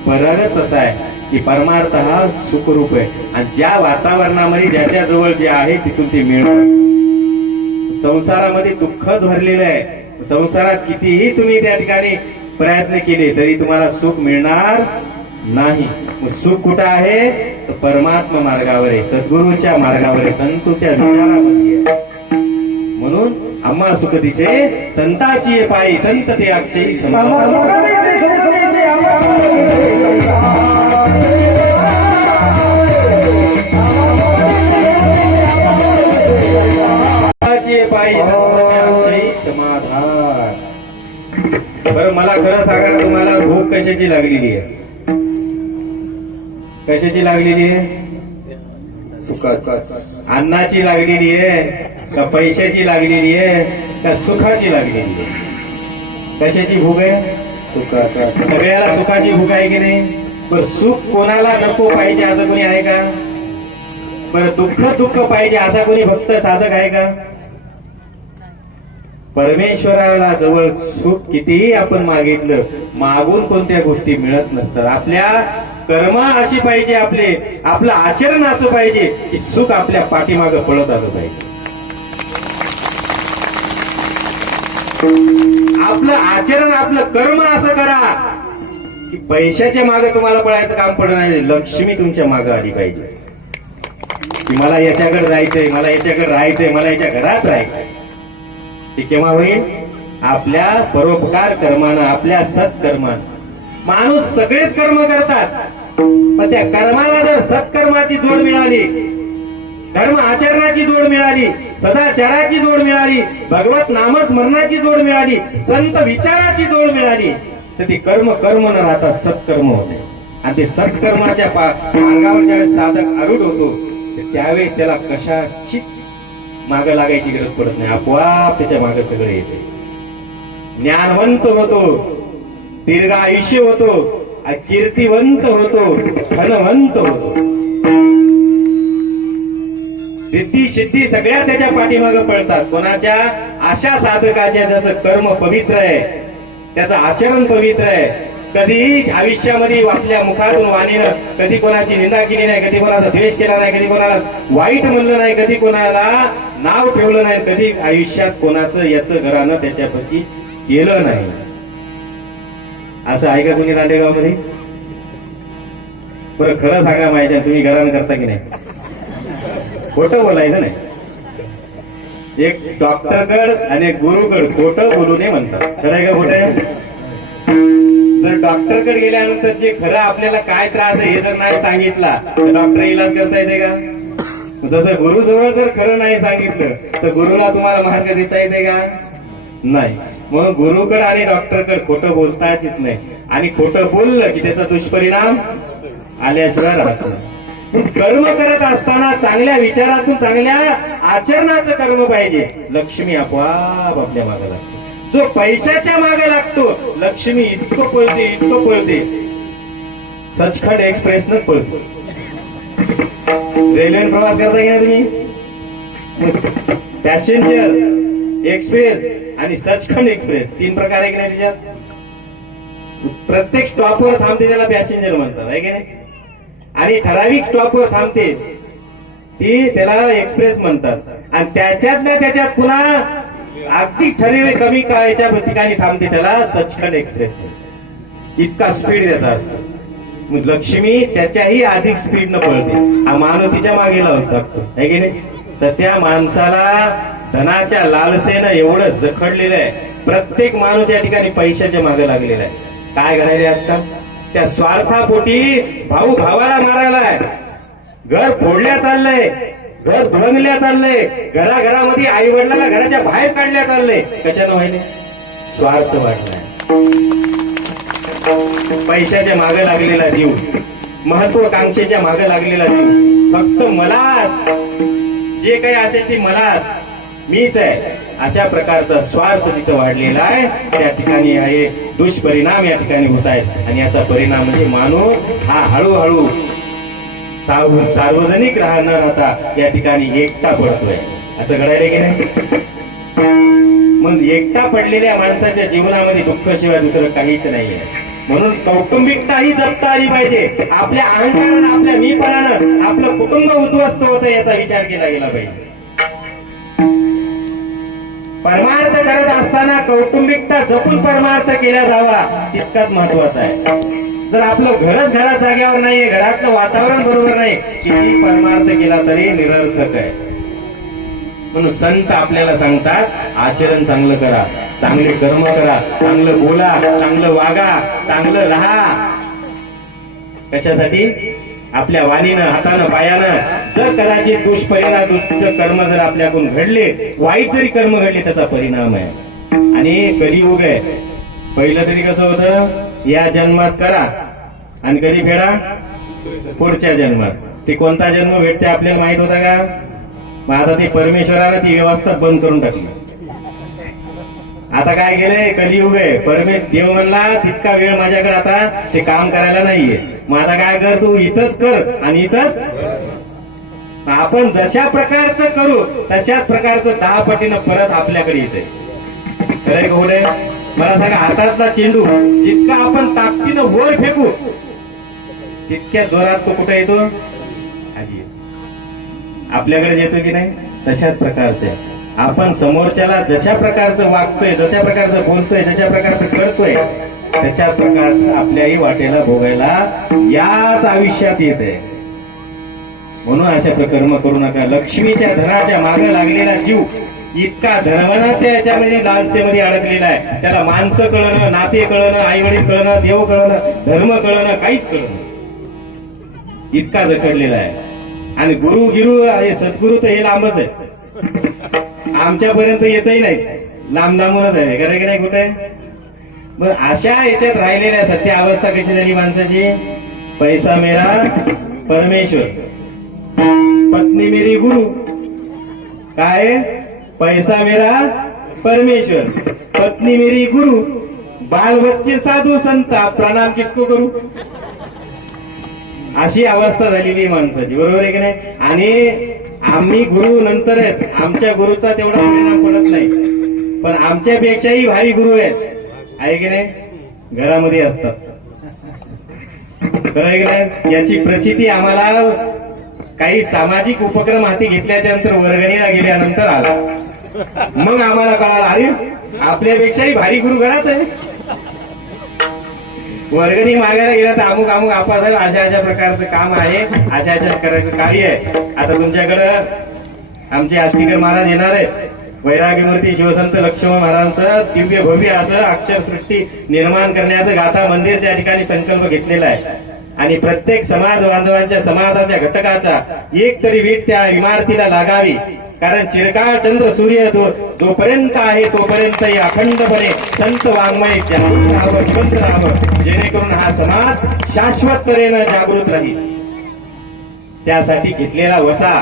फरकच असा आहे की परमार्थ हा सुखरूप आहे. आणि ज्या वातावरणामध्ये ज्याच्या जवळ जे आहे तिथून ते मिळतं. संसारामध्ये दुःखच भरलेलं आहे. संसारात कितीही तुम्ही त्या ठिकाणी प्रयत्न केले तरी तुम्हाला सुख मिळणार नाही. सुख कुठं आहे? तर परमात्मा मार्गावर आहे, सद्गुरूच्या मार्गावर आहे, संतोच्या विचारामध्ये आहे. म्हणून आम्हा सुख दिसे संताची पायी, संत ते अक्षयी संताची पायी, संत ते अक्षयी समाधान. बरं मला खरं सांगा, तुम्हाला भूक कशाची लागलेली आहे? कशाची लागलेली आहे? सुखाची. अन्नाची लागलेली आहे का पैशाची लागलेली आहे का सुखाची लागलेली आहे? कशाची भूक आहे? सुखाचा. सगळ्याला सुखाची भूक आहे की नाही? पण सुख कोणाला नको पाहिजे असं कोणी आहे का? बरं दुःख पाहिजे असा कोणी भक्त साधक आहे का? परमेश्वराला जवळ सुख कितीही आपण मागितलं, मागून कोणत्या गोष्टी मिळत नसतात. आपल्या कर्म अशी पाहिजे, आपलं आचरण असं पाहिजे की सुख आपल्या पाठीमागं पळत आलं पाहिजे. आपलं आचरण, आपलं कर्म असं करा की पैशाच्या मागे तुम्हाला पळायचं काम पडणार नाही. लक्ष्मी तुमच्या मागे आली पाहिजे की मला याच्याकडे जायचंय, मला याच्याकडे राहायचंय, मला याच्या घरात राहायचंय. ते केव्हा होईल? आपल्या परोपकार कर्मानं, आपल्या सत्कर्मानं. माणूस सगळेच कर्म करतात, पण त्या कर्माला जर सत्कर्माची जोड मिळाली, धर्म आचरणाची जोड मिळाली, सदाचाराची जोड मिळाली, भगवत नामस्मरणाची जोड मिळाली, संत विचाराची जोड मिळाली, तर ती कर्म न राहता सत्कर्म होते. आणि ते सत्कर्माच्या मार्गावर ज्यावेळेस साधक आरूढ होतो त्यावेळी त्याला कशाचीच मागं लागायची गरज पडत नाही, आपोआप त्याच्या मागे सगळं येते. ज्ञानवंत होतो, दीर्घ आयुष्य होतो, कीर्तिवंत होतो, धनवंत होतो. रिद्धी सिद्धी सगळ्या त्याच्या पाठीमागे पळतात. कोणाच्या? अशा साधकाच्या जसं कर्म पवित्र आहे, त्याचं आचरण पवित्र आहे. कधी आयुष्यामध्ये आपल्या मुखातून वाणीनं कधी कोणाची निंदा केली नाही, कधी कोणाचा द्वेष केला नाही, कधी कोणाला वाईट म्हणलं नाही, कधी कोणाला नाव ठेवलं नाही, कधी आयुष्यात कोणाचं याचं घरानं त्याच्यापैकी केलं नाही. असं आहे का तुम्ही नांदेगावमध्ये? बरं खरं सांगा माहिती, तुम्ही घरानं करता की नाही? खोटं बोलायचं नाही. एक डॉक्टरकड आणि एक गुरुकड खोटं बोलू नये म्हणतात. खरं आहे का खोटं? जर डॉक्टरकडे गेल्यानंतर जे खरं आपल्याला काय त्रास आहे हे जर नाही सांगितला तर डॉक्टर इलाज करता येते का? जसं गुरुजवळ जर खरं नाही सांगितलं तर गुरुला तुम्हाला मार्ग देता येते का? नाही. म्हणून गुरुकडे आणि डॉक्टरकडे खोटं बोलता येत नाही. आणि खोटं बोललं की त्याचा दुष्परिणाम आल्याशिवाय राहत नाही. कर्म करत असताना चांगल्या विचारातून चांगल्या आचरणाचं कर्म पाहिजे. लक्ष्मी आपोआप आपल्या मागे लागते. जो पैशाच्या मागे लागतो लक्ष्मी इतकं पळते, इतकं पळते, सचखंड एक्सप्रेसनं पळतो. रेल्वेने प्रवास करता की नाही तुम्ही? पॅसेंजर एक्सप्रेस आणि सचखंड एक्सप्रेस 3 प्रकार आहे की नाही त्याच्यात? प्रत्येक स्टॉपवर थांबते त्याला पॅसेंजर म्हणतात, आहे की नाही? आणि ठराविक स्टॉपवर थांबते ती त्याला एक्सप्रेस म्हणतात. आणि त्याच्यात पुन्हा अगदी ठरलेले कमी काळाच्या ठिकाणी थांबते त्याला सचखंड एक्सप्रेस. इतका स्पीड देतात. लक्ष्मी त्याच्याही अधिक स्पीडनं पळते. हा माणूस तिच्या मागे लागतो, आहे की नाही? तर त्या माणसाला धनाच्या लालसेनं एवढं जखडलेलं आहे. प्रत्येक माणूस या ठिकाणी पैशाच्या मागे लागलेला आहे. काय घडायले आजकाल? त्या स्वार्थापोटी भाऊ भावाला मारायलाय, घर फोडल्या चाललंय, घर धुळंगल्या चाललंय, घराघरामध्ये आई वडिलांना घराच्या बाहेर काढल्या चाललंय. कशानं व्हायले? स्वार्थ वाढलाय. पैशाच्या मागे लागलेला जीव, महत्वाकांक्षेच्या मागे लागलेला जीव, फक्त मला जे काही असेल ती मला मीच आहे अशा प्रकारचा स्वार्थ तिथं वाढलेला आहे. त्या ठिकाणी हे दुष्परिणाम या ठिकाणी होत आहेत. आणि याचा परिणाम म्हणजे माणूस हा हळूहळू सार्वजनिक न राहता या ठिकाणी एकटा पडतोय. असं घडायला की नाही? मग एकटा पडलेल्या माणसाच्या जीवनामध्ये दुःखाशिवाय दुसरं काहीच नाहीये. म्हणून कौटुंबिकता ही जपता आली पाहिजे. आपल्या अहंकारानं, आपल्या मीपणानं आपलं कुटुंब उद्ध्वस्त होतं याचा विचार केला गेला पाहिजे. परमार्थ करत असताना कौटुंबिकता जपून परमार्थ केला जावा तितकाच महत्वाचा आहे. जर आपलं घरच घरात जागेवर नाहीये, घरातलं वातावरण बरोबर नाही, किती परमार्थ केला तरी निरर्थक आहे. म्हणून संत आपल्याला सांगतात आचरण चांगलं करा, चांगले कर्म करा, चांगलं बोला, चांगलं वागा, चांगलं राहा. कशासाठी? आपल्या वाणीनं, हातानं, पायानं जर कदाचित दुष्परिणाम, दुष्ट कर्म जर आपल्याकडून घडले, वाईट जरी कर्म घडले त्याचा परिणाम आहे. आणि कलियुग आहे. पहिलं तरी कसं होतं? या जन्मात करा आणि कधी फेडा पुढच्या जन्मात. ते कोणता जन्म भेटते आपल्याला माहित होता का? मग आता ते परमेश्वरानं ती व्यवस्था बंद करून टाकली. आता काय केलंय? कलियुग आहे. देव म्हणला तितका वेळ माझ्याकडे आता ते काम करायला नाहीये. मग आता काय कर? तू इथंच कर आणि इथंच. आपण जशा प्रकारचं करू तशाच प्रकारचं 10 पटीनं परत आपल्याकडे येते. खरंय गोडे? मला सांगा, हातातला चेंडू जितका आपण ताकदीनं वर फेकू तितक्या जोरात तो कुठे येतो? आधी आपल्याकडे येतो की नाही? तशाच प्रकारचे आपण समोरच्याला जशा प्रकारचं वागतोय, जशा प्रकारचं बोलतोय, जशा प्रकारचं करतोय तशा प्रकारचं आपल्याही वाटेला भोगायला याच आयुष्यात येते. म्हणून अशा प्रकर्म करू नका. लक्ष्मीच्या धनाच्या मागे लागलेला जीव इतका धनवनाच्या याच्यामध्ये लालसेमध्ये अडकलेला आहे. त्याला माणसं कळणं, नाते कळणं, आई वडील कळणं, देव कळणं, धर्म कळणं, काहीच कळणं, इतका जखडलेला आहे. आणि गुरु गिरू सद्गुरु तर हे लांबच आहे, आमच्यापर्यंत येतही नाही, लांब लांबूनच आहे. खरं की नाही? कुठे? मग अशा याच्यात राहिलेल्या सत्य अवस्था कशी झाली माणसाची? पैसा मेरा परमेश्वर, पत्नी मेरी गुरु. काय? पैसा मेरा परमेश्वर, पत्नी मेरी गुरु, बाल बच्चे साधू संता, प्रणाम किसको करू. अशी अवस्था झालेली आहे माणसाची, बरोबर आहे की नाही. आणि आम्ही गुरु नंतर आहेत, आमच्या गुरुचा तेवढा परिणाम पडत नाही, पण आमच्यापेक्षाही भारी गुरु आहेत, आहे की नाही, घरामध्ये असतात. खरं आहे की नाही. याची प्रचिती आम्हाला काही सामाजिक उपक्रम हाती घेतल्याच्या नंतर, वर्गणीला गेल्यानंतर आला. मग आम्हाला कळालं, अरे आपल्यापेक्षाही भारी गुरु घरात आहे. वर्गणी मागायला गेला तर अमुक अमुक आपासाहेब अशा अशा प्रकारचं काम आहे, अशा अशा करायचं कार्य आहे. आता तुमच्याकडं आमचे आष्टीकर महाराज येणार आहेत. वैराग्यमूर्ती शिवसंत लक्ष्मण महाराजांचं दिव्य भव्य असं अक्षरसृष्टी निर्माण करण्याचं गाथा मंदिर त्या ठिकाणी संकल्प घेतलेला आहे. आणि प्रत्येक समाज बांधवांच्या समाजाच्या घटकाचा एक तरी वीट त्या इमारतीला लागावी. कारण चिरकाळ चंद्र सूर्य जोपर्यंत आहे तोपर्यंत अखंडपणे संत वाङ्मय जागृत राहावं, जिवंत राहावं, जेणेकरून हा समाज शाश्वत तऱ्हेनं जागृत राहील. त्यासाठी घेतलेला वसा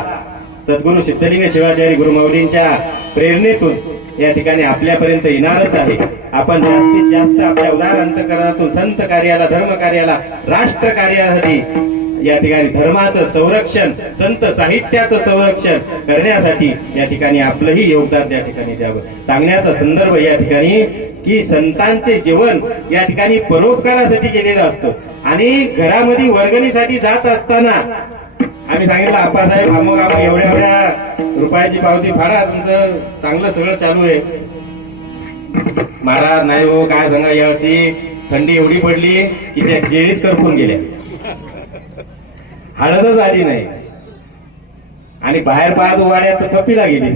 सद्गुरू सिद्धलिंग शिवाचार्य गुरुमाऊलींच्या प्रेरणेतून या ठिकाणी आपल्यापर्यंत येणारच आहे. आपण जास्तीत जास्त आपल्या उदार अंतकरणातून संत कार्याला, धर्म कार्याला, राष्ट्र कार्यासाठी या ठिकाणी धर्माचं संरक्षण, संत साहित्याचं संरक्षण करण्यासाठी या ठिकाणी आपलंही योगदान त्या ठिकाणी द्यावं. सांगण्याचा संदर्भ या ठिकाणी की संतांचे जीवन या ठिकाणी परोपकारासाठी केलेलं असतं. आणि घरामध्ये वर्गणीसाठी जात असताना आम्ही सांगितलं, आप्पासाहेब अमुक अमुक एवढ्या एवढ्या रुपयाची पावती फाडा, तुमचं चांगलं सगळं चालू आहे. महाराज नाही हो, काय सांगा, यावर्षी थंडी एवढी पडली की त्या केळीच करपून गेल्या, हळदच आली नाही. आणि बाहेर पाहत वाड्यात तर कपिला गेली.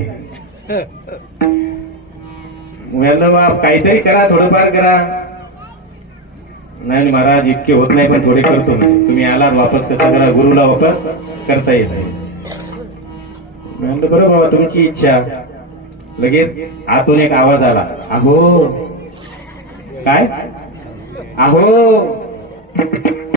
म्हणलं बाप काहीतरी करा, थोडंफार करा. नाही महाराज इतके होत नाही, पण थोडे करतो. तुम्ही आलात वापस कसा करा, गुरुला वापस करता येत नाही. म्हणलं बरं बाबा तुमची इच्छा. लगेच आतून एक आवाज आला, अहो काय, अहो